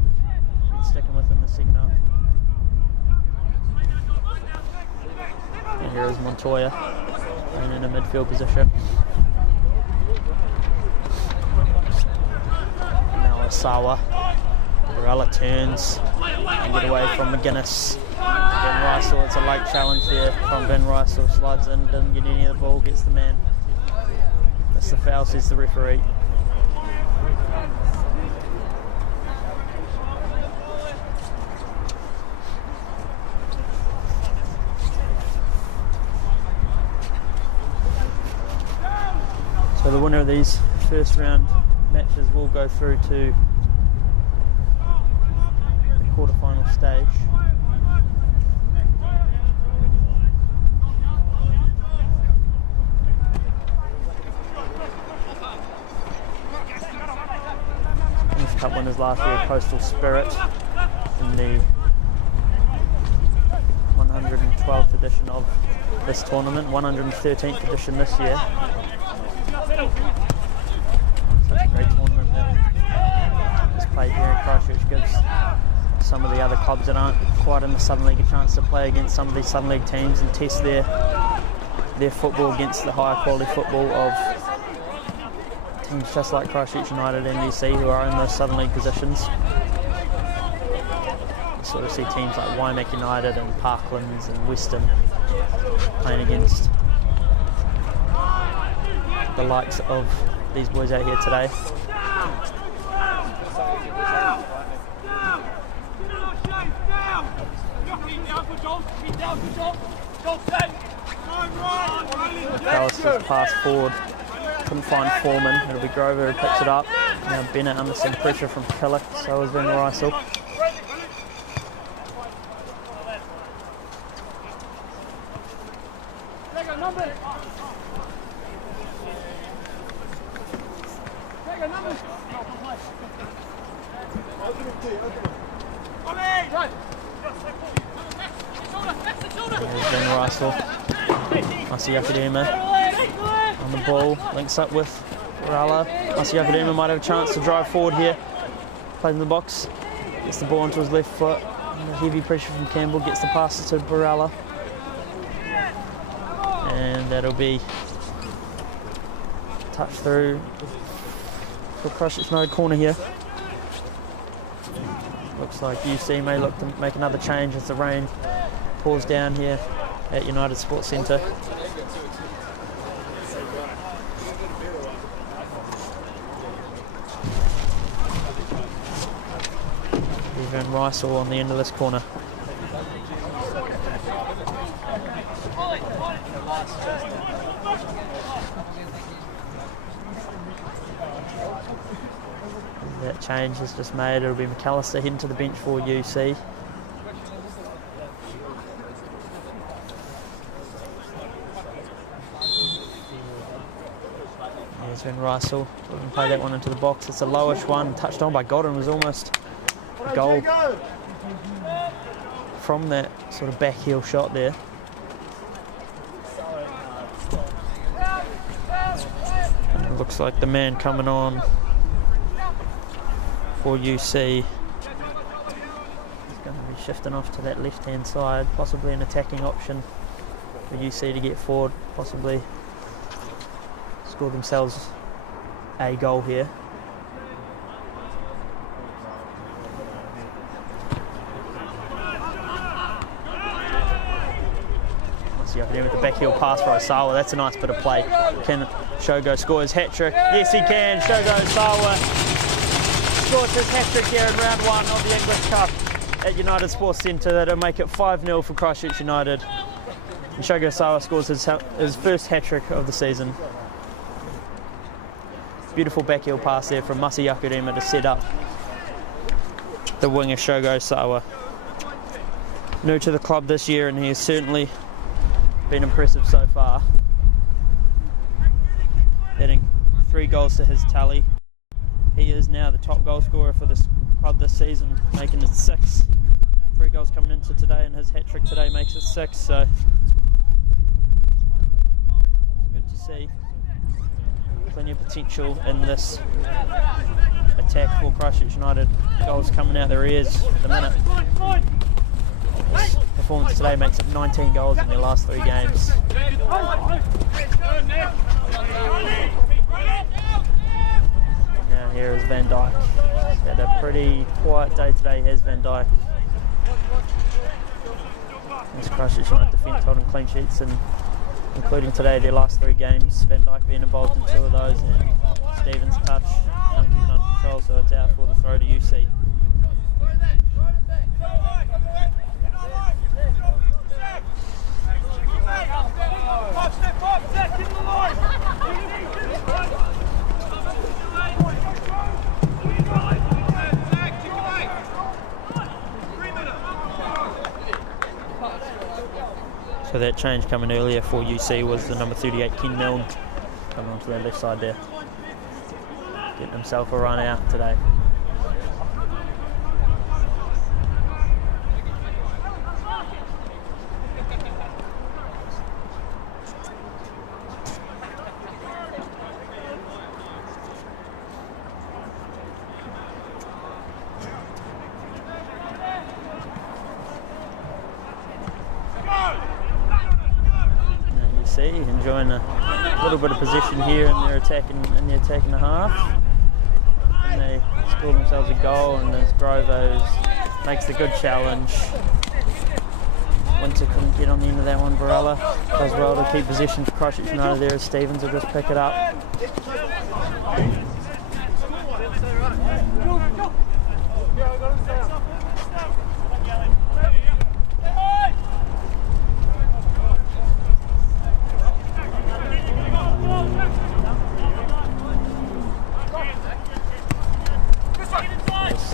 be sticking with in the second half. And here is Montoya in a midfield position. Now Osawa. Barella turns and get away from McGuinness. Ben Rysel, it's a late challenge there from Ben Rysel. Slides in, doesn't get any of the ball, gets the man. That's the foul, says the referee. So the winner of these first round matches will go through to the quarter-final stage. Cup winners last year, Coastal Spirit, in the 112th edition of this tournament, 113th edition this year. Such a great tournament that is played here in Christchurch, gives some of the other clubs that aren't quite in the Southern League a chance to play against some of these Southern League teams and test their football against the higher quality football of teams just like Christchurch United and NDC, who are in those Southern League positions. You sort of see teams like Waimak United and Parklands and Western playing against the likes of these boys out here today. McAllister's pass forward. Couldn't find Foreman. It'll be Grover who picks it up. Now Bennett under some pressure from Killick, so is Ben Rysel. There's Ben Rysel. Masiyakadema on the ball, links up with Barella. Masiyakadema might have a chance to drive forward here. Plays in the box, gets the ball onto his left foot. Under heavy pressure from Campbell, gets the pass to Barella. And that'll be touch through for Christchurch United corner here. Looks like UC may look to make another change as the rain pours down here at United Sports Centre. Van Rysel on the end of this corner. That change is just made. It'll be McAllister heading to the bench for UC. There's Van Rysel. We can play that one into the box. It's a lowish one. Touched on by Godden. Was almost a goal from that sort of back heel shot there. And it looks like the man coming on for UC is going to be shifting off to that left-hand side, possibly an attacking option for UC to get forward, possibly score themselves a goal here. With the back heel pass for Osawa, that's a nice bit of play. Can Shogo score his hat-trick? Yes, he can. Shogo Osawa scores his hat-trick here in round one of the English Cup at United Sports Centre. That'll make it 5-0 for Christchurch United. And Shogo Osawa scores his first hat-trick of the season. Beautiful back heel pass there from Masiyakadema to set up the winger Shogo Osawa. New to the club this year, and he has certainly been impressive so far, adding 3 goals to his tally. He is now the top goal scorer for this club this season, making it 6 3 goals coming into today, and his hat-trick today makes it 6, so it's good to see. Plenty of potential in this attack for Christchurch United. Goals coming out their ears at the minute. This performance today makes it 19 goals in their last 3 games. Now here is Van Dijk. He's had a pretty quiet day today, has Van Dijk. This Christchurch United defence holding clean sheets, and including today their last 3 games. Van Dijk being involved in 2 of those, and Stevens' touch can't keep it under control, so it's out for the throw to UC. So that change coming earlier for UC was the number 38, Ken Milne, coming onto their left side there. Getting himself a run out today. Enjoying a little bit of possession here in their attacking half, and they score themselves a goal. And as Grovo makes the good challenge, Winter couldn't get on the end of that one. Varela does well to keep possession for Christchurch United there, as Stevens will just pick it up.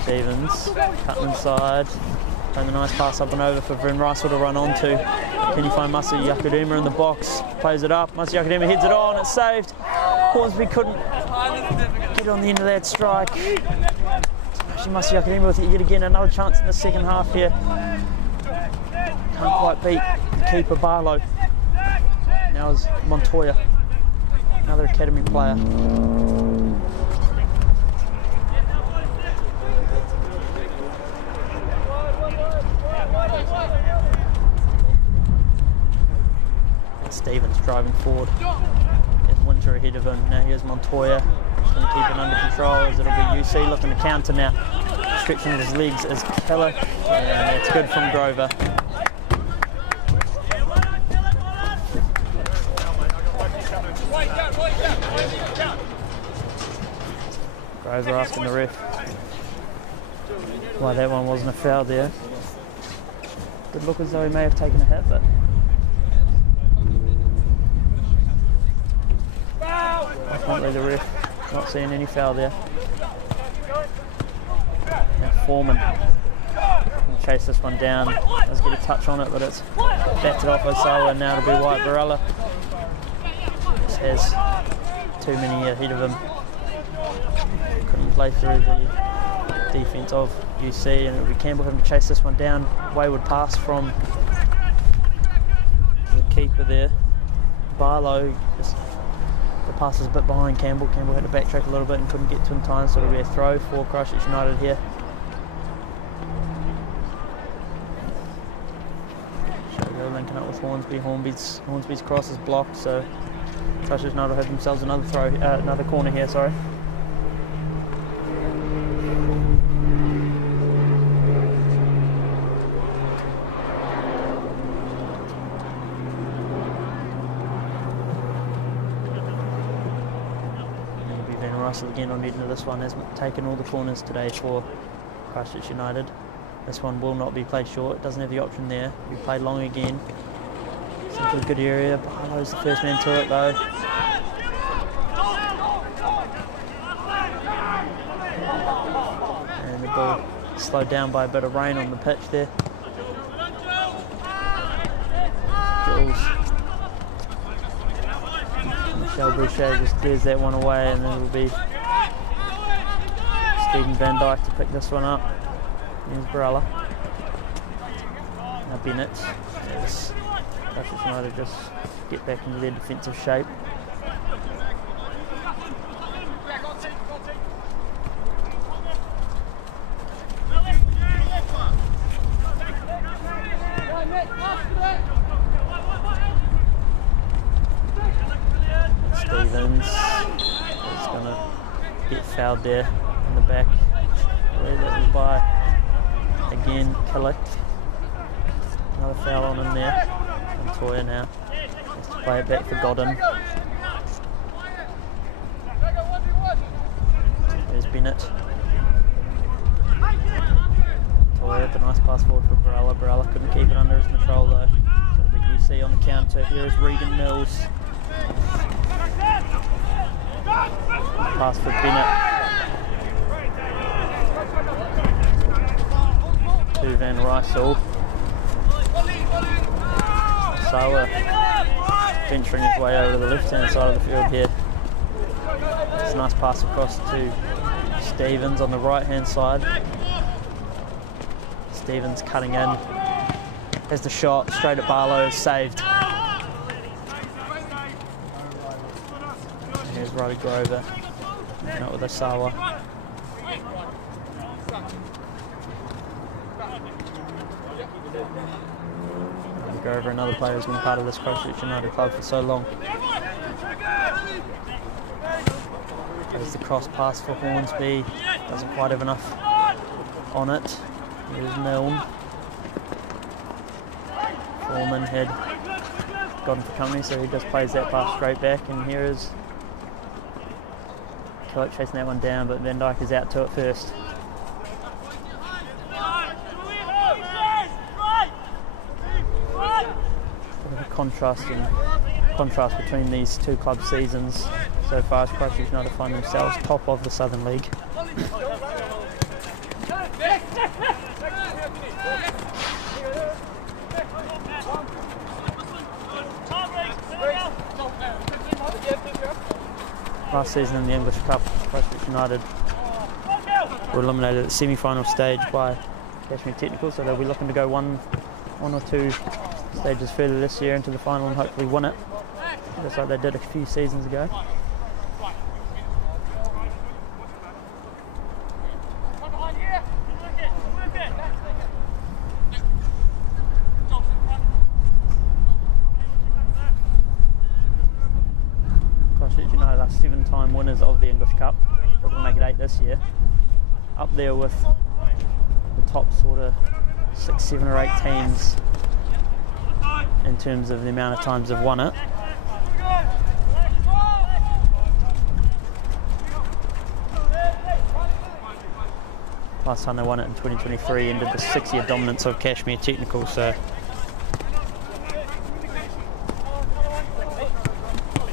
Stevens cutting inside, playing a nice pass up and over for Bryn Russell to run onto. Can you find Masa Yakudema in the box? Plays it up. Masa Yakudema heads it on. It's saved. Hornsby couldn't get on the end of that strike. Actually, Masa Yakudema with it yet again. Another chance in the second half here. Can't quite beat the keeper Barlow. Now is Montoya, another academy player. Stevens driving forward. There's Winter ahead of him. Now here's Montoya. Just going to keep it under control, as it'll be UC looking to counter now. Stretching his legs is Keller. And that's good from Grover. Grover asking the ref why that one wasn't a foul there. Did look as though he may have taken a hit, but ultimately the ref not seeing any foul there. Now Foreman can chase this one down. Does get a touch on it, but it's batted off Osawa, and now it'll be White Varela. Just has too many ahead of him. Couldn't play through the defence of UC, and it'll be Campbell having to chase this one down. Wayward pass from the keeper there. Barlow, just the pass is a bit behind Campbell. Campbell had to backtrack a little bit and couldn't get to him in time, so it'll be a throw for Christchurch United here. Shogo linking up with Hornsby. Hornsby's cross is blocked, so Christchurch United have themselves another throw, another corner here. Sorry. Russell again on into this one, has taken all the corners today for Christchurch United. This one will not be played short, it doesn't have the option there. We played long again. It's into a good area. Barlow's the first man to it though. And the ball slowed down by a bit of rain on the pitch there. Jules. Michelle Boucher just clears that one away, and then it will be Stephen Van Dijk to pick this one up. Here's Barella. Bennett. As Christchurch United just get back into their defensive shape. Stevens is going to get fouled there in the back. That was by, again, Killick. Another foul on him there. Montoya now has to play it back for Godden. There's Bennett. Montoya, the nice pass forward for Barella. Barella couldn't keep it under his control though. So it'll be UC on the counter. Here's Regan Mills. Pass for Bennett. To Van Rysel. Sawa venturing his way over to the left-hand side of the field here. It's a nice pass across to Stevens on the right-hand side. Stevens cutting in. Has the shot straight at Barlow, saved. And here's Roddy Grover. Out with Osawa. Grover, another player who's been part of this Christchurch United club for so long. There's the cross pass for Hornsby. Doesn't quite have enough on it. Here's Milne. Foreman had gone for company, so he just plays that pass straight back. And here is Killick chasing that one down, but Van Dyke is out to it first. Contrast between these two club seasons so far as Christchurch United find themselves top of the Southern League. Last season in the English Cup, Christchurch United were eliminated at the semi-final stage by Cashmere Technical, so they'll be looking to go one or two stages further this year into the final and hopefully win it, just like they did a few seasons ago. Christchurch United are 7-time winners of the English Cup, looking to make it 8 this year. Up there with the top sort of 6, 7 or 8 teams in terms of the amount of times they've won it. Last time they won it in 2023 ended the 6-year dominance of Cashmere Technical, so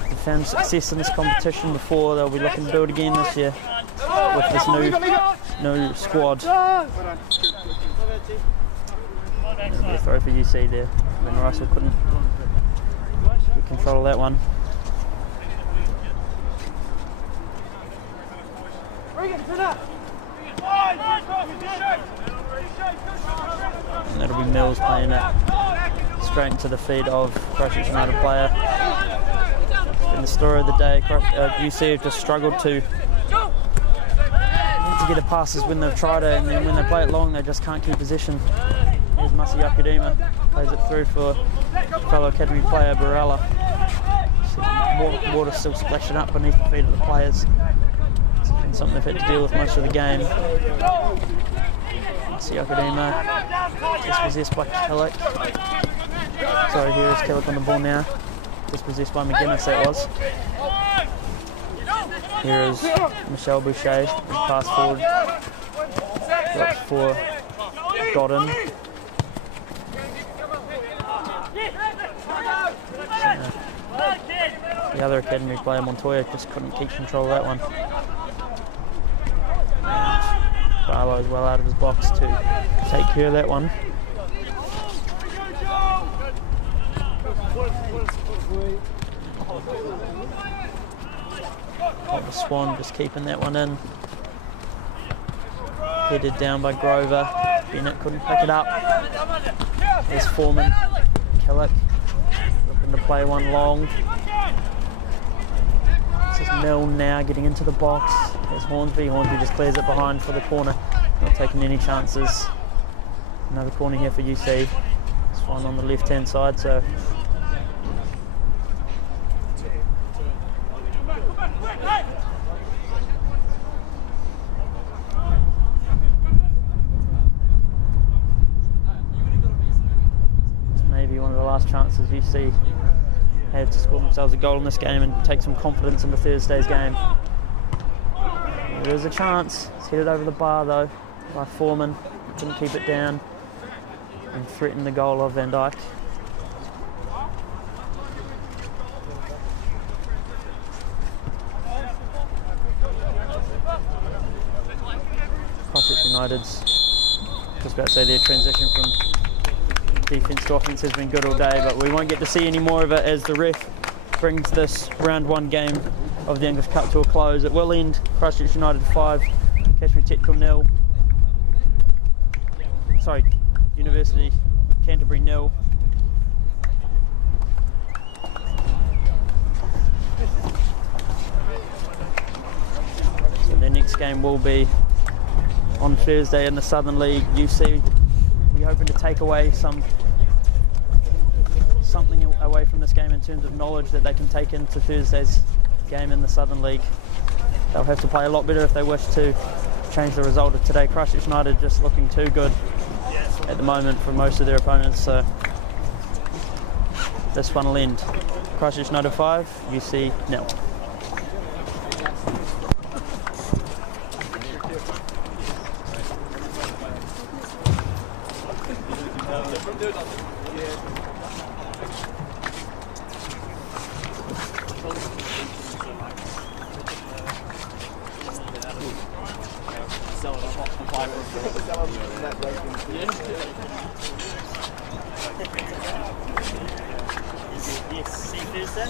they found success in this competition before. They'll be looking to do it again this year with this new squad. A throw for UC there. Then Russell couldn't get control of that one. And that'll be Mills playing it straight into the feet of Christchurch United player. It's been the story of the day. UC have just struggled to get the passes when they've tried it, and then when they play it long they just can't keep possession. Here's Masi Yakudima, plays it through for fellow academy player Barella. Water still splashing up beneath the feet of the players. It's been something they've had to deal with most of the game. Masi Yakudima, dispossessed by Killick. Sorry, here is Killick on the ball now. Dispossessed by McGuinness, that was. Here is Michelle Boucher, pass forward. Looks for Godden. The other academy player, Montoya, just couldn't keep control of that one. Barlow is well out of his box to take care of that one. The Swan just keeping that one in. Headed down by Grover. Bennett couldn't pick it up. There's Foreman, Killick, looking to play one long. This is Mill now getting into the box. There's Hornsby. Hornsby just clears it behind for the corner. Not taking any chances. Another corner here for UC. It's one on the left-hand side, so it's maybe one of the last chances UC have to score themselves a goal in this game and take some confidence into Thursday's game. There's a chance. It's headed over the bar though by Foreman. Couldn't keep it down and threatened the goal of Van Dijk. Christchurch United's, just about to say, their transition from defence to offence has been good all day, but we won't get to see any more of it as the ref brings this round 1 game of the English Cup to a close. It will end Christchurch United 5, Kashmir Technical 0. Sorry, University Canterbury 0. So their next game will be on Thursday in the Southern League. UC, we're hoping to take away something away from this game in terms of knowledge that they can take into Thursday's game in the Southern League. They'll have to play a lot better if they wish to change the result of today. Christchurch United just looking too good at the moment for most of their opponents, so this one will end Christchurch United 5, UC 0. Yes, see Thursday?